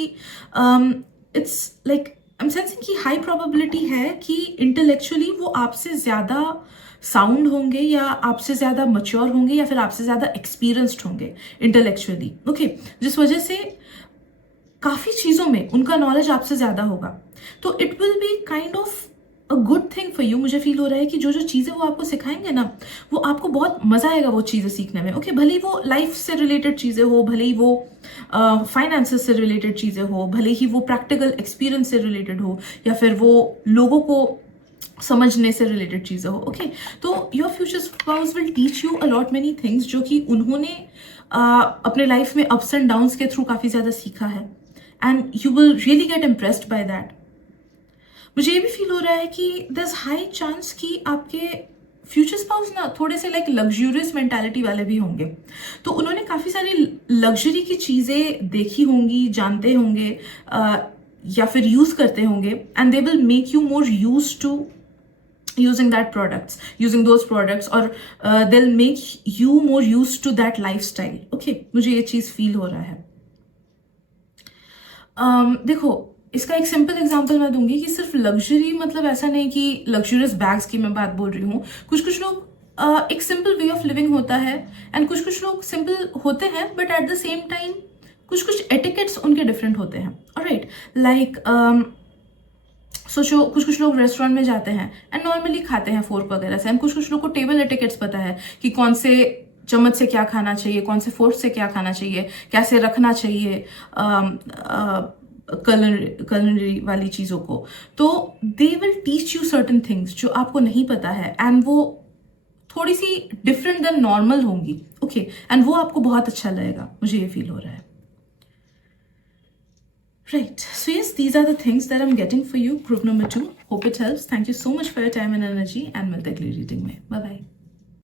it's like I am sensing कि हाई प्रोबेबिलिटी है कि इंटेलेक्चुअली वो आपसे ज़्यादा साउंड होंगे या आपसे ज़्यादा मच्योर होंगे या फिर आपसे ज़्यादा एक्सपीरियंस्ड होंगे इंटेलेक्चुअली। ओके, जिस वजह से काफ़ी चीज़ों में उनका नॉलेज आपसे ज़्यादा होगा। तो it will be kind of a good thing for you. मुझे फील हो रहा है कि जो जो चीज़ें वो आपको सिखाएंगे ना, वो आपको बहुत मज़ा आएगा वो चीज़ें सीखने में। ओके, भले ही वो लाइफ से रिलेटेड चीज़ें हो, भले ही वो फाइनेंसेस से रिलेटेड चीज़ें हो, भले ही वो प्रैक्टिकल एक्सपीरियंस से रिलेटेड हो, या फिर वो लोगों को समझने से रिलेटेड चीज़ें हो। ओके, तो your future spouse will teach you a lot many things जो कि उन्होंने अपने लाइफ में अप्स एंड डाउन्स के थ्रू काफ़ी ज़्यादा सीखा है, and you will really get impressed by that. मुझे ये भी फील हो रहा है कि दर इज हाई चांस कि आपके फ्यूचर स्पाउस ना थोड़े से लाइक लग्जूरियस मेंटालिटी वाले भी होंगे। तो उन्होंने काफ़ी सारी लग्जरी की चीज़ें देखी होंगी, जानते होंगे, या फिर यूज़ करते होंगे, and they will make you more use to using those products, or they'll make you more used to that lifestyle. Okay, मुझे ये चीज़ फील हो रहा है। देखो, इसका एक सिंपल एग्जांपल मैं दूंगी कि सिर्फ लग्जरी मतलब ऐसा नहीं कि लग्जरियस बैग्स की मैं बात बोल रही हूँ। कुछ लोग एक सिंपल वे ऑफ लिविंग होता है, एंड कुछ लोग सिंपल होते हैं but at the same time कुछ एटिकेट्स उनके डिफरेंट होते हैं। ऑलराइट, लाइक सोचो, कुछ लोग रेस्टोरेंट में जाते हैं एंड नॉर्मली खाते हैं फोर्क वगैरह से, एंड कुछ लोग को टेबल एटिकेट्स पता है कि कौन से चम्मच से क्या खाना चाहिए, कौन से फोर्क से क्या खाना चाहिए, कैसे रखना चाहिए कलनरी वाली चीज़ों को। तो they will teach you certain things जो आपको नहीं पता है, एंड वो थोड़ी सी डिफरेंट देन नॉर्मल होंगी। ओके, एंड वो आपको बहुत अच्छा लगेगा, मुझे ये फील हो रहा है। Right, so yes, these are the things that I'm getting for you, group number 2. Hope it helps. Thank you so much for your time and energy, and मिलते हैं अगली रीडिंग में। Bye bye.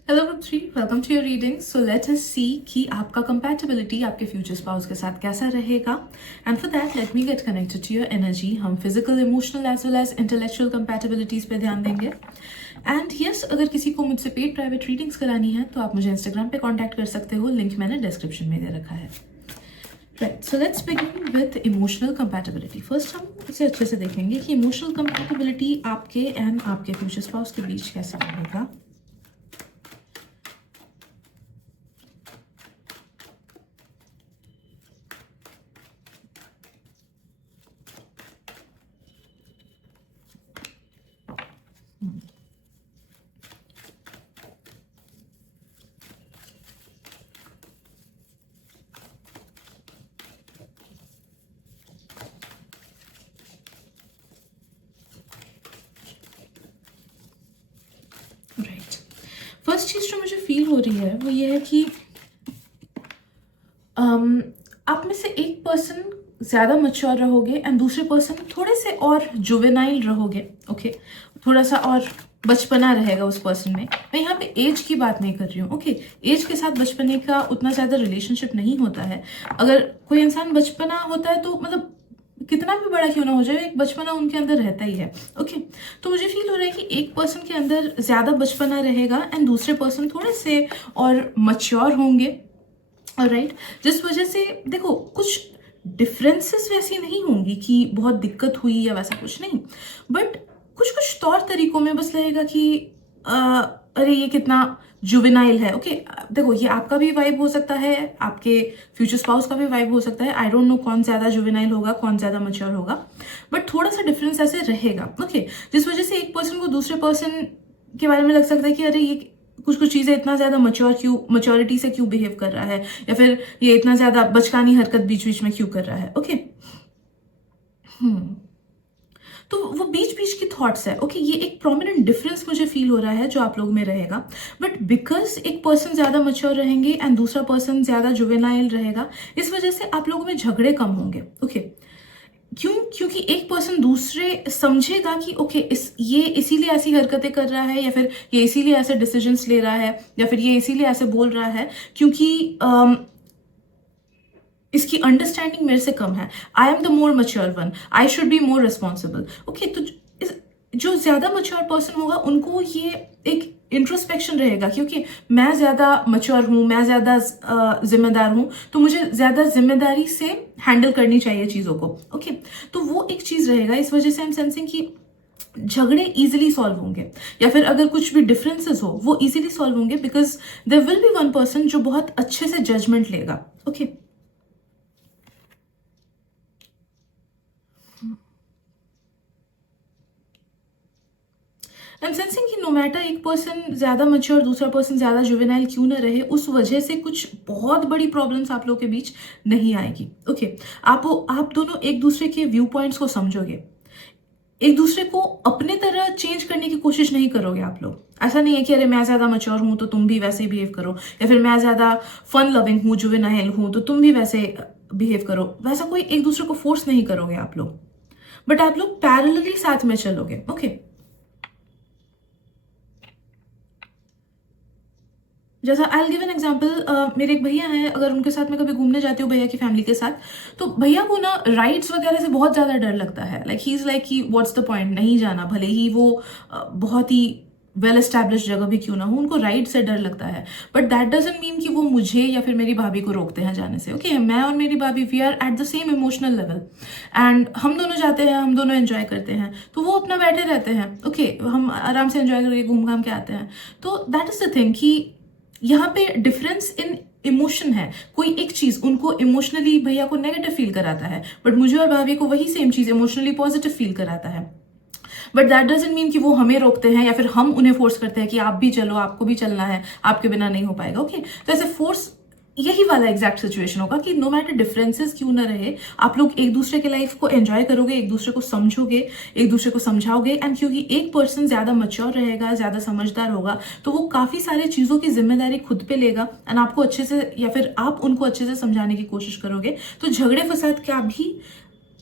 Hello group 3, welcome to your reading. So let us see कि आपका compatibility आपके future spouse के साथ कैसा रहेगा, and for that let me get connected to your energy. हम physical, emotional as well as intellectual compatibilities पे ध्यान देंगे। And yes, अगर किसी को मुझसे paid private readings करानी है तो आप मुझे Instagram पे contact कर सकते हो, लिंक मैंने description में दे रखा है। Right, so let's begin with emotional compatibility. First हम इसे अच्छे से देखेंगे कि emotional compatibility आपके and आपके future spouse के बीच कैसा रहेगा। फर्स्ट चीज़ जो मुझे फील हो रही है वो ये है कि आप में से एक पर्सन ज़्यादा मैच्योर रहोगे एंड दूसरे पर्सन थोड़े से और जुवेनाइल रहोगे। ओके, थोड़ा सा और बचपना रहेगा उस पर्सन में। मैं यहाँ पे एज की बात नहीं कर रही हूँ। ओके, एज के साथ बचपने का उतना ज़्यादा रिलेशनशिप नहीं होता है। अगर कोई इंसान बचपना होता है तो मतलब कितना भी बड़ा क्यों ना हो जाए, एक बचपना उनके अंदर रहता ही है। ओके, तो मुझे फील हो रहा है कि एक पर्सन के अंदर ज़्यादा बचपना रहेगा एंड दूसरे पर्सन थोड़े से और मैच्योर होंगे। ऑलराइट, जिस वजह से देखो कुछ डिफरेंसेस वैसी नहीं होंगी कि बहुत दिक्कत हुई या वैसा कुछ नहीं, बट कुछ तौर तरीकों में बस लगेगा कि अरे ये कितना जुवेनाइल है। ओके, देखो ये आपका भी वाइब हो सकता है, आपके फ्यूचर स्पाउस का भी वाइब हो सकता है। आई डोंट नो कौन ज़्यादा जुवेनाइल होगा, कौन ज़्यादा मैच्योर होगा, बट थोड़ा सा डिफरेंस ऐसे रहेगा। ओके, जिस वजह से एक पर्सन को दूसरे पर्सन के बारे में लग सकता है कि अरे ये कुछ चीज़ें इतना ज़्यादा मैच्योरिटी से क्यों बिहेव कर रहा है, या फिर ये इतना ज़्यादा बचकानी हरकत बीच बीच में क्यों कर रहा है। ओके, तो वो बीच बीच की थॉट्स है। ओके, ये एक प्रोमिनेंट डिफरेंस मुझे फील हो रहा है जो आप लोग में रहेगा, बट बिकॉज एक पर्सन ज़्यादा मैच्योर रहेंगे एंड दूसरा पर्सन ज़्यादा जुवेनाइल रहेगा, इस वजह से आप लोगों में झगड़े कम होंगे। ओके, क्योंकि एक पर्सन दूसरे समझेगा कि ओके ये इसीलिए ऐसी हरकतें कर रहा है, या फिर ये इसीलिए ऐसे डिसीजंस ले रहा है, या फिर ये इसीलिए ऐसे बोल रहा है क्योंकि इसकी अंडरस्टैंडिंग मेरे से कम है। I am the more mature one, I should be more responsible. Okay, तो जो ज़्यादा मैच्योर पर्सन होगा उनको ये एक इंट्रोस्पेक्शन रहेगा, क्योंकि मैं ज़्यादा मच्योर हूँ, मैं ज़्यादा जिम्मेदार हूँ, तो मुझे ज़्यादा जिम्मेदारी से हैंडल करनी चाहिए चीज़ों को। ओके, तो वो एक चीज़ रहेगा। इस वजह से आई एम सेंसिंग कि झगड़े इजीली सॉल्व होंगे, या फिर अगर कुछ भी डिफरेंसेस हो वो इजीली सॉल्व होंगे, because there will be one person जो बहुत अच्छे से जजमेंट लेगा। ओके, आई एम सेंसिंग कि नो मैटर एक पर्सन ज़्यादा मैच्योर, दूसरा पर्सन ज़्यादा जुवेनाइल क्यों ना रहे, उस वजह से कुछ बहुत बड़ी प्रॉब्लम्स आप लोगों के बीच नहीं आएगी। ओके, आप दोनों एक दूसरे के व्यू पॉइंट्स को समझोगे, एक दूसरे को अपने तरह चेंज करने की कोशिश नहीं करोगे आप लोग। ऐसा नहीं है कि अरे मैं ज़्यादा मैच्योर हूँ तो तुम भी वैसे ही बिहेव करो, या फिर मैं ज़्यादा फन लविंग हूँ, जुवेनाइल हूँ, तो तुम भी वैसे बिहेव करो। वैसा कोई एक दूसरे को फोर्स नहीं करोगे आप लोग, बट आप लोग पैरेलली साथ में चलोगे। ओके, जैसा I will give an example, मेरे एक भैया हैं, अगर उनके साथ मैं कभी घूमने जाती हूँ भैया की फैमिली के साथ, तो भैया को ना राइड्स वगैरह से बहुत ज़्यादा डर लगता है। लाइक ही इज़ लाइक कि व्हाट्स द पॉइंट, नहीं जाना, भले ही वो बहुत ही वेल एस्टैब्लिश जगह भी क्यों ना हो, उनको राइड से डर लगता है। बट दैट डजंट मीन कि वो मुझे या फिर मेरी भाभी को रोकते हैं जाने से। ओके, मैं और मेरी भाभी we are at the same emotional level, and हम दोनों जाते हैं, हम दोनों एंजॉय करते हैं, तो वो अपना बैठे रहते हैं। ओके, हम आराम से एंजॉय करके घूम घाम के आते हैं। तो दैट इज द थिंग कि यहाँ पे डिफरेंस इन इमोशन है। कोई एक चीज उनको इमोशनली भैया को नेगेटिव फील कराता है, बट मुझे और भाभी को वही सेम चीज इमोशनली पॉजिटिव फील कराता है। बट दैट डजंट मीन कि वो हमें रोकते हैं या फिर हम उन्हें फोर्स करते हैं कि आप भी चलो, आपको भी चलना है, आपके बिना नहीं हो पाएगा। ओके, तो ऐसे फोर्स, यही वाला एग्जैक्ट सिचुएशन होगा कि नो मैटर डिफरेंसेस क्यों ना रहे, आप लोग एक दूसरे के लाइफ को एंजॉय करोगे, एक दूसरे को समझोगे, एक दूसरे को समझाओगे। एंड क्योंकि एक पर्सन ज्यादा मैच्योर रहेगा, ज्यादा समझदार होगा, तो वो काफी सारी चीजों की जिम्मेदारी खुद पे लेगा, एंड आपको अच्छे से या फिर आप उनको अच्छे से समझाने की कोशिश करोगे, तो झगड़े फसाद का भी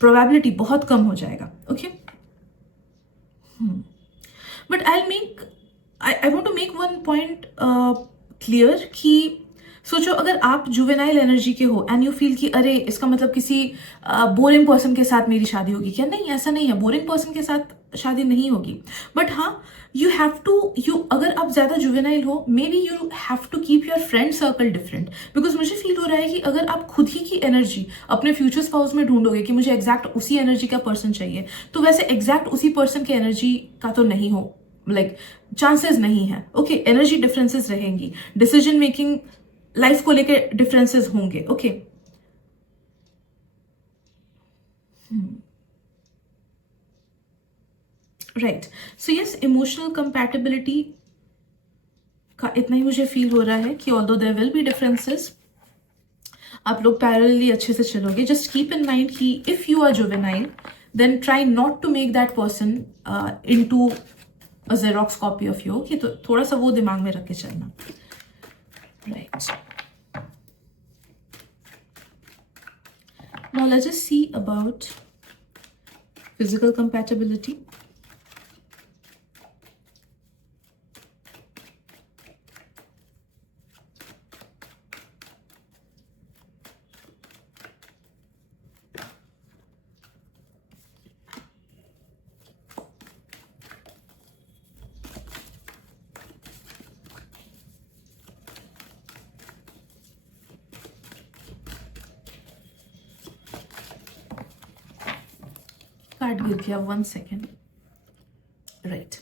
प्रोबेबिलिटी बहुत कम हो जाएगा। Okay, but I want to make one point clear कि सोचो, अगर आप जुवेनाइल एनर्जी के हो एंड यू फील कि अरे इसका मतलब किसी बोरिंग पर्सन के साथ मेरी शादी होगी क्या? नहीं, ऐसा नहीं है, बोरिंग पर्सन के साथ शादी नहीं होगी। बट हाँ, यू हैव टू, अगर आप ज्यादा जुवेनाइल हो, maybe you have to keep your friend circle different, because मुझे फील हो रहा है कि अगर आप खुद ही की एनर्जी अपने फ्यूचर स्पाउस में ढूंढोगे कि मुझे एग्जैक्ट उसी एनर्जी का पर्सन चाहिए, तो वैसे एग्जैक्ट उसी पर्सन की एनर्जी का तो नहीं हो, लाइक चांसेस नहीं है। ओके, एनर्जी डिफरेंसेस रहेंगी, डिसीजन मेकिंग लाइफ को लेके डिफरेंसेस होंगे। Okay, right, so yes, emotional compatibility का इतना ही मुझे फील हो रहा है कि although there will be differences, आप लोग पैरेलली अच्छे से चलोगे। जस्ट कीप इन माइंड कि if you are juvenile, then try not to make that person into a xerox copy of you. कि तो थोड़ा सा वो दिमाग में रख के चलना। Right, now let's just see about physical compatibility. Card गिर गया, 1 सेकेंड। राइट,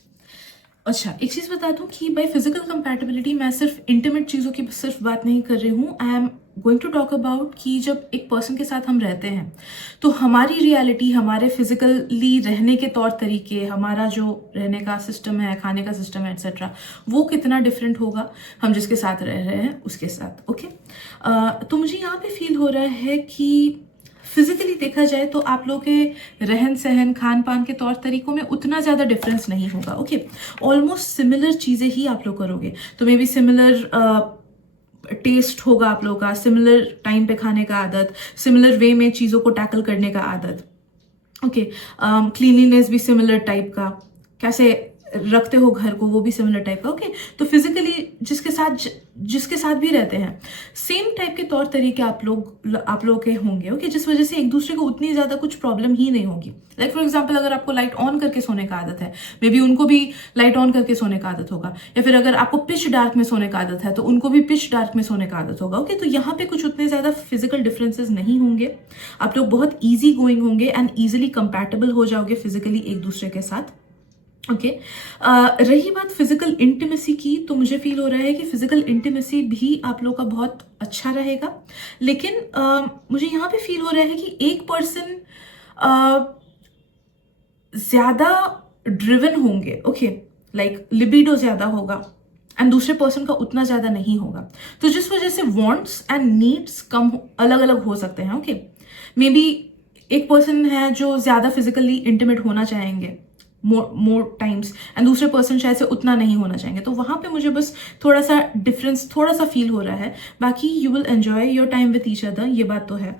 अच्छा, एक चीज बता दूं कि बाय फिजिकल कंपैटिबिलिटी मैं सिर्फ इंटीमेट चीजों की सिर्फ बात नहीं कर रही हूँ। I am going to talk about कि जब एक पर्सन के साथ हम रहते हैं, तो हमारी रियलिटी, हमारे फिजिकली रहने के तौर तरीके, हमारा जो रहने का सिस्टम है, खाने का सिस्टम है, एक्सेट्रा, वो कितना डिफरेंट होगा हम जिसके साथ रह रहे हैं उसके साथ। ओके, तो मुझे यहाँ पे फील हो रहा है कि फिजिकली देखा जाए तो आप लोगों के रहन सहन, खान पान के तौर तरीकों में उतना ज़्यादा डिफरेंस नहीं होगा। ओके, ऑलमोस्ट सिमिलर चीज़ें ही आप लोग करोगे, तो मे बी सिमिलर टेस्ट होगा आप लोगों का, सिमिलर टाइम पे खाने का आदत, सिमिलर वे में चीज़ों को टैकल करने का आदत। ओके, क्लीनलीनेस भी सिमिलर टाइप का, कैसे रखते हो घर को वो भी सिमिलर टाइप का। ओके, तो फिजिकली जिसके साथ जिसके साथ भी रहते हैं सेम टाइप के तौर तरीके आप लोग के होंगे, ओके, जिस वजह से एक दूसरे को उतनी ज़्यादा कुछ प्रॉब्लम ही नहीं होगी। लाइक फॉर एग्जाम्पल, अगर आपको लाइट ऑन करके सोने का आदत है, मे बी उनको भी लाइट ऑन करके सोने का आदत होगा, या फिर अगर आपको पिच डार्क में सोने का आदत है तो उनको भी पिच डार्क में सोने का आदत होगा, ओके। तो यहाँ पे कुछ उतने ज़्यादा फिजिकल डिफरेंसेस नहीं होंगे, आप लोग बहुत ईजी गोइंग होंगे एंड ईजिली कंपैटिबल हो जाओगे फिजिकली एक दूसरे के साथ, ओके। रही बात फिजिकल इंटीमेसी की, तो मुझे फील हो रहा है कि फिजिकल इंटीमेसी भी आप लोग का बहुत अच्छा रहेगा, लेकिन मुझे यहाँ पे फील हो रहा है कि एक पर्सन ज्यादा ड्रिवन होंगे, ओके, लाइक लिबिडो ज्यादा होगा एंड दूसरे पर्सन का उतना ज्यादा नहीं होगा, तो जिस वजह से वांट्स एंड नीड्स कम अलग अलग हो सकते हैं, ओके। मे बी एक पर्सन है जो ज्यादा फिजिकली इंटीमेट होना चाहेंगे मोर टाइम्स एंड दूसरे पर्सन शायद से उतना नहीं होना चाहेंगे, तो वहां पे मुझे बस थोड़ा सा डिफरेंस थोड़ा सा फील हो रहा है। बाकी you will enjoy your time with each other, ये बात तो है।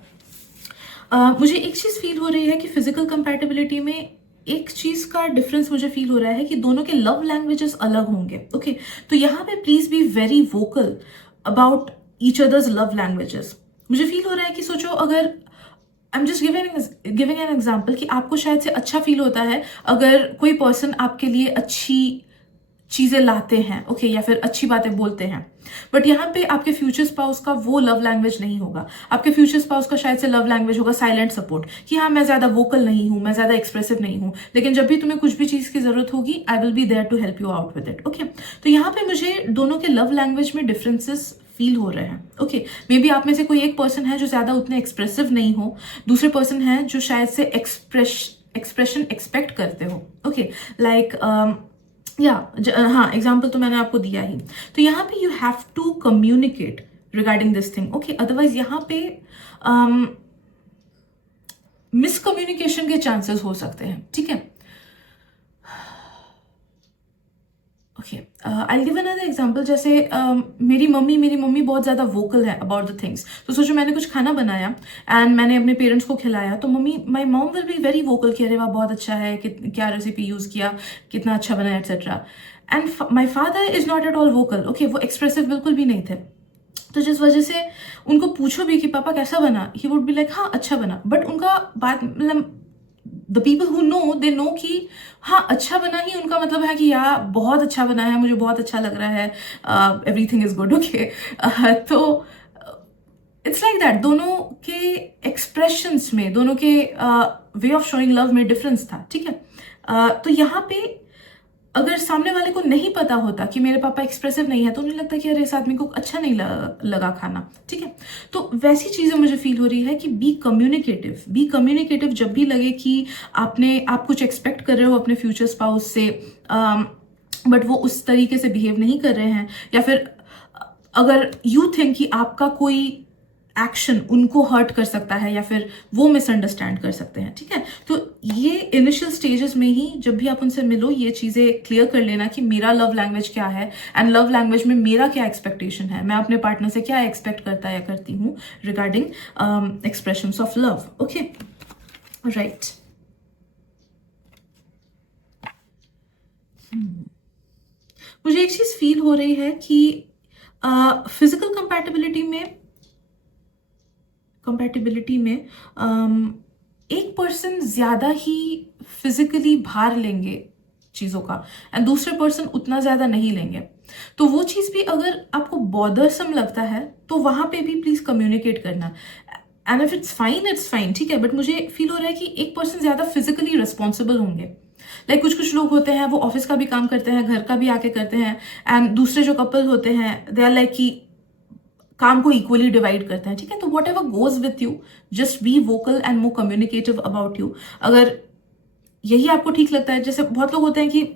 मुझे एक चीज फील हो रही है कि फिजिकल कंपैटिबिलिटी में एक चीज का डिफरेंस मुझे फील हो रहा है कि दोनों के लव लैंग्वेजेस अलग होंगे, ओके। तो यहाँ पे please be very vocal about each others love languages. मुझे फील हो रहा है कि सोचो, अगर I am just giving an example कि आपको शायद से अच्छा फील होता है अगर कोई पर्सन आपके लिए अच्छी चीजें लाते हैं, ओके, या फिर अच्छी बातें बोलते हैं, बट यहाँ पे आपके फ्यूचर स्पाउस का वो लव लैंग्वेज नहीं होगा। आपके फ्यूचर स्पाउस का शायद से लव लैंग्वेज होगा साइलेंट सपोर्ट, कि हाँ मैं ज्यादा वोकल नहीं हूँ, मैं ज्यादा एक्सप्रेसिव नहीं हूँ, लेकिन जब भी तुम्हें कुछ भी चीज की जरूरत होगी I will be there to help you out with it, okay. तो यहाँ पे मुझे दोनों के लव लैंग्वेज में डिफरेंसेस फील हो रहे हैं, ओके। मे बी आप में से कोई एक पर्सन है जो ज्यादा उतने एक्सप्रेसिव नहीं हो, दूसरे पर्सन है जो शायद से एक्सप्रेशन एक्सपेक्ट करते हो, ओके, लाइक हाँ, एग्जाम्पल तो मैंने आपको दिया ही। तो यहाँ पे you have to communicate regarding this thing, okay, otherwise यहाँ पे मिसकम्युनिकेशन के चांसेस हो सकते हैं, ठीक है। Okay, I give another example. जैसे मेरी मम्मी बहुत ज़्यादा वोकल है अबाउट द थिंग्स। तो सोचो मैंने कुछ खाना बनाया एंड मैंने अपने पेरेंट्स को खिलाया, तो my mom will be very vocal कि अरे वाह बहुत अच्छा है, क्या रेसिपी यूज़ किया, कितना अच्छा बनाया, etcetera. And my father is not at all vocal, okay, वो एक्सप्रेसिव बिल्कुल भी नहीं थे। तो जिस वजह से उनको पूछो भी कि पापा कैसा बना, ही वुड बी लाइक हाँ अच्छा बना, बट उनका बात मतलब the people who know they know कि हाँ अच्छा बना ही उनका मतलब है कि यार बहुत अच्छा बना है, मुझे बहुत अच्छा लग रहा है, एवरीथिंग इज गुड, ओके। तो इट्स लाइक दैट, दोनों के एक्सप्रेशंस में, दोनों के वे ऑफ शोइंग लव में डिफरेंस था, ठीक है। तो यहाँ पे अगर सामने वाले को नहीं पता होता कि मेरे पापा एक्सप्रेसिव नहीं है, तो उन्हें लगता कि अरे इस आदमी को अच्छा नहीं लगा खाना, ठीक है। तो वैसी चीजें मुझे फील हो रही है कि बी कम्युनिकेटिव जब भी लगे कि आप कुछ एक्सपेक्ट कर रहे हो अपने फ्यूचर स्पाउस से, बट वो उस तरीके से बिहेव नहीं कर रहे हैं, या फिर अगर यू थिंक कि आपका कोई एक्शन उनको हर्ट कर सकता है या फिर वो मिसअंडरस्टैंड कर सकते हैं, ठीक है। तो ये इनिशियल स्टेजेस में ही जब भी आप उनसे मिलो, ये चीजें क्लियर कर लेना कि मेरा लव लैंग्वेज क्या है एंड लव लैंग्वेज में मेरा क्या एक्सपेक्टेशन है, मैं अपने पार्टनर से क्या एक्सपेक्ट करता या करती हूँ regarding expressions of love, okay, right. मुझे एक चीज फील हो रही है कि फिजिकल कंपैटिबिलिटी में एक पर्सन ज्यादा ही फिजिकली भार लेंगे चीजों का एंड दूसरे पर्सन उतना ज्यादा नहीं लेंगे। तो वो चीज भी अगर आपको बॉदरसम लगता है तो वहां पे भी प्लीज कम्युनिकेट करना, एंड इफ इट्स फाइन, ठीक है। बट मुझे फील हो रहा है कि एक पर्सन ज्यादा फिजिकली रिस्पॉन्सिबल होंगे। लाइक कुछ लोग होते हैं वो ऑफिस का भी काम करते हैं, घर का भी आके करते हैं, एंड दूसरे जो कपल होते हैं दे आर लाइक कि काम को इक्वली डिवाइड करते हैं, ठीक है। तो what ever goes with you, just be vocal and more communicative about you. अगर यही आपको ठीक लगता है, जैसे बहुत लोग होते हैं कि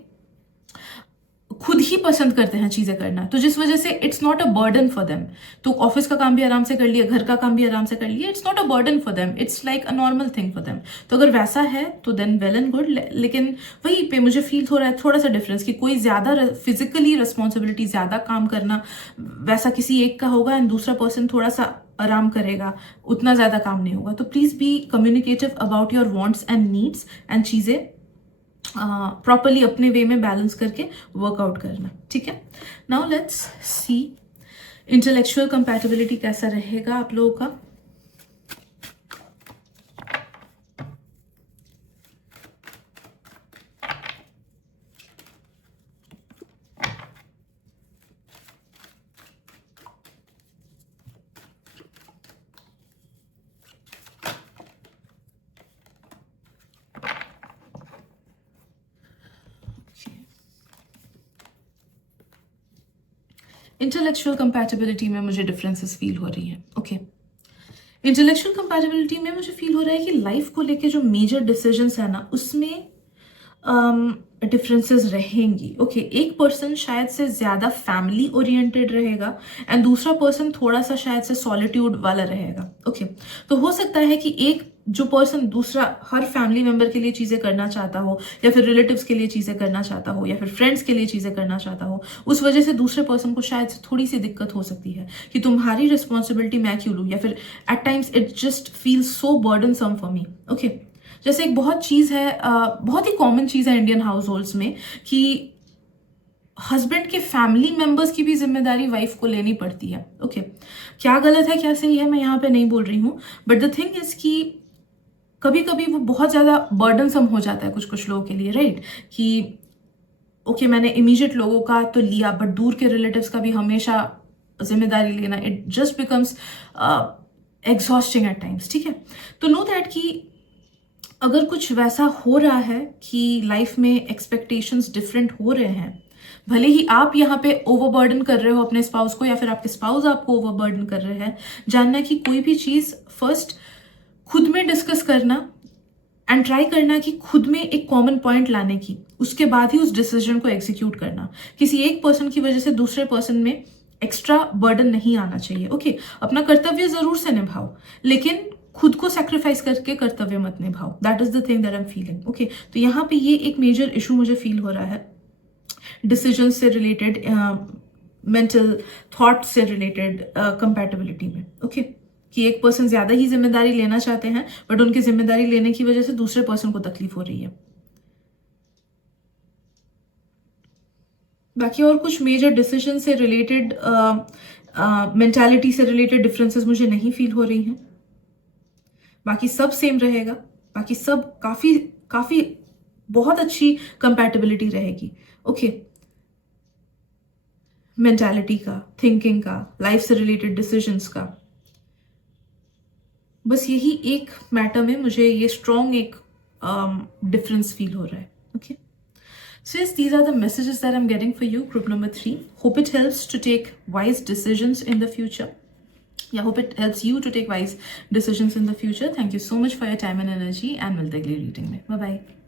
खुद ही पसंद करते हैं चीजें करना, तो जिस वजह से it's not a burden for them. तो ऑफिस का काम भी आराम से कर लिया, घर का काम भी आराम से कर लिया, it's not a burden for them, it's like a normal thing for them. तो अगर वैसा है तो देन वेल एंड गुड, लेकिन वहीं पे मुझे फील हो रहा है थोड़ा सा डिफरेंस कि कोई ज्यादा फिजिकली रिस्पॉन्सिबिलिटी, ज्यादा काम करना वैसा किसी एक का होगा एंड दूसरा पर्सन थोड़ा सा आराम करेगा, उतना ज्यादा काम नहीं होगा। तो please be communicative about your wants and needs and चीजें प्रॉपरली अपने वे में बैलेंस करके वर्कआउट करना, ठीक है। Now let's see intellectual compatibility कैसा रहेगा आप लोगों का। इंटेलेक्चुअल कंपैटिबिलिटी में मुझे डिफरेंसेस फील हो रही है, ओके। इंटेलेक्चुअल कंपैटिबिलिटी में मुझे फील हो रहा है कि लाइफ को लेके जो मेजर डिसीजंस है ना, उसमें डिफरेंसेस रहेंगी, ओके। एक पर्सन शायद से ज़्यादा फैमिली ओरिएंटेड रहेगा एंड दूसरा पर्सन थोड़ा सा शायद से सॉलिट्यूड वाला रहेगा, ओके। तो हो सकता है कि एक जो पर्सन दूसरा हर फैमिली मेम्बर के लिए चीज़ें करना चाहता हो, या फिर रिलेटिव्स के लिए चीज़ें करना चाहता हो, या फिर फ्रेंड्स के लिए चीज़ें करना चाहता हो, उस वजह से दूसरे पर्सन को शायद से थोड़ी सी दिक्कत हो सकती है कि तुम्हारी रिस्पॉन्सिबिलिटी मैं क्यों लूँ, या फिर at times it just feels so burdensome for me, okay. जैसे एक बहुत चीज़ है, बहुत ही कॉमन चीज़ है इंडियन हाउस होल्ड्स में कि हस्बैंड के फैमिली मेंबर्स की भी जिम्मेदारी वाइफ को लेनी पड़ती है, ओके। क्या गलत है क्या सही है मैं यहाँ पे नहीं बोल रही हूँ, बट द थिंग इज कि कभी कभी वो बहुत ज़्यादा बर्डनसम हो जाता है कुछ कुछ लोगों के लिए, राइट। कि ओके मैंने इमीडिएट लोगों का तो लिया, बट दूर के रिलेटिव्स का भी हमेशा जिम्मेदारी लेना, it just becomes exhausting at times, ठीक है। तो नो दैट कि अगर कुछ वैसा हो रहा है कि लाइफ में एक्सपेक्टेशंस डिफरेंट हो रहे हैं, भले ही आप यहाँ पे ओवरबर्डन कर रहे हो अपने स्पाउस को, या फिर आपके स्पाउस आपको ओवरबर्डन कर रहे हैं, जानना कि कोई भी चीज़ फर्स्ट खुद में डिस्कस करना एंड ट्राई करना कि खुद में एक कॉमन पॉइंट लाने की, उसके बाद ही उस डिसीजन को एग्जीक्यूट करना। किसी एक पर्सन की वजह से दूसरे पर्सन में एक्स्ट्रा बर्डन नहीं आना चाहिए, ओके। अपना कर्तव्य जरूर से निभाओ, लेकिन खुद को सेक्रीफाइस करके कर्तव्य मत निभाओ। That is the thing that I am feeling, okay. तो यहाँ पे ये एक मेजर इशू मुझे फील हो रहा है डिसीजन से रिलेटेड, मेंटल थॉट से रिलेटेड कंपैटिबिलिटी में, ओके। कि एक पर्सन ज्यादा ही जिम्मेदारी लेना चाहते हैं, बट उनकी जिम्मेदारी लेने की वजह से दूसरे पर्सन को तकलीफ हो रही है। बाकी और कुछ मेजर डिसीजन से रिलेटेड, मेंटालिटी से रिलेटेड डिफरेंसेस मुझे नहीं फील हो रही हैं। बाकी सब सेम रहेगा, बाकी सब काफी काफी बहुत अच्छी कंपैटिबिलिटी रहेगी, ओके। मेंटालिटी का, थिंकिंग का, लाइफ से रिलेटेड डिसीजंस का, बस यही एक मैटर में मुझे ये स्ट्रॉन्ग एक डिफरेंस फील हो रहा है, okay. So yes, these are the messages that I'm getting for you, group number 3. Hope it helps to take wise decisions in the future. Yeah, hope it helps you to take wise decisions in the future. Thank you so much for your time and energy, and milte agli reading mein. Bye bye.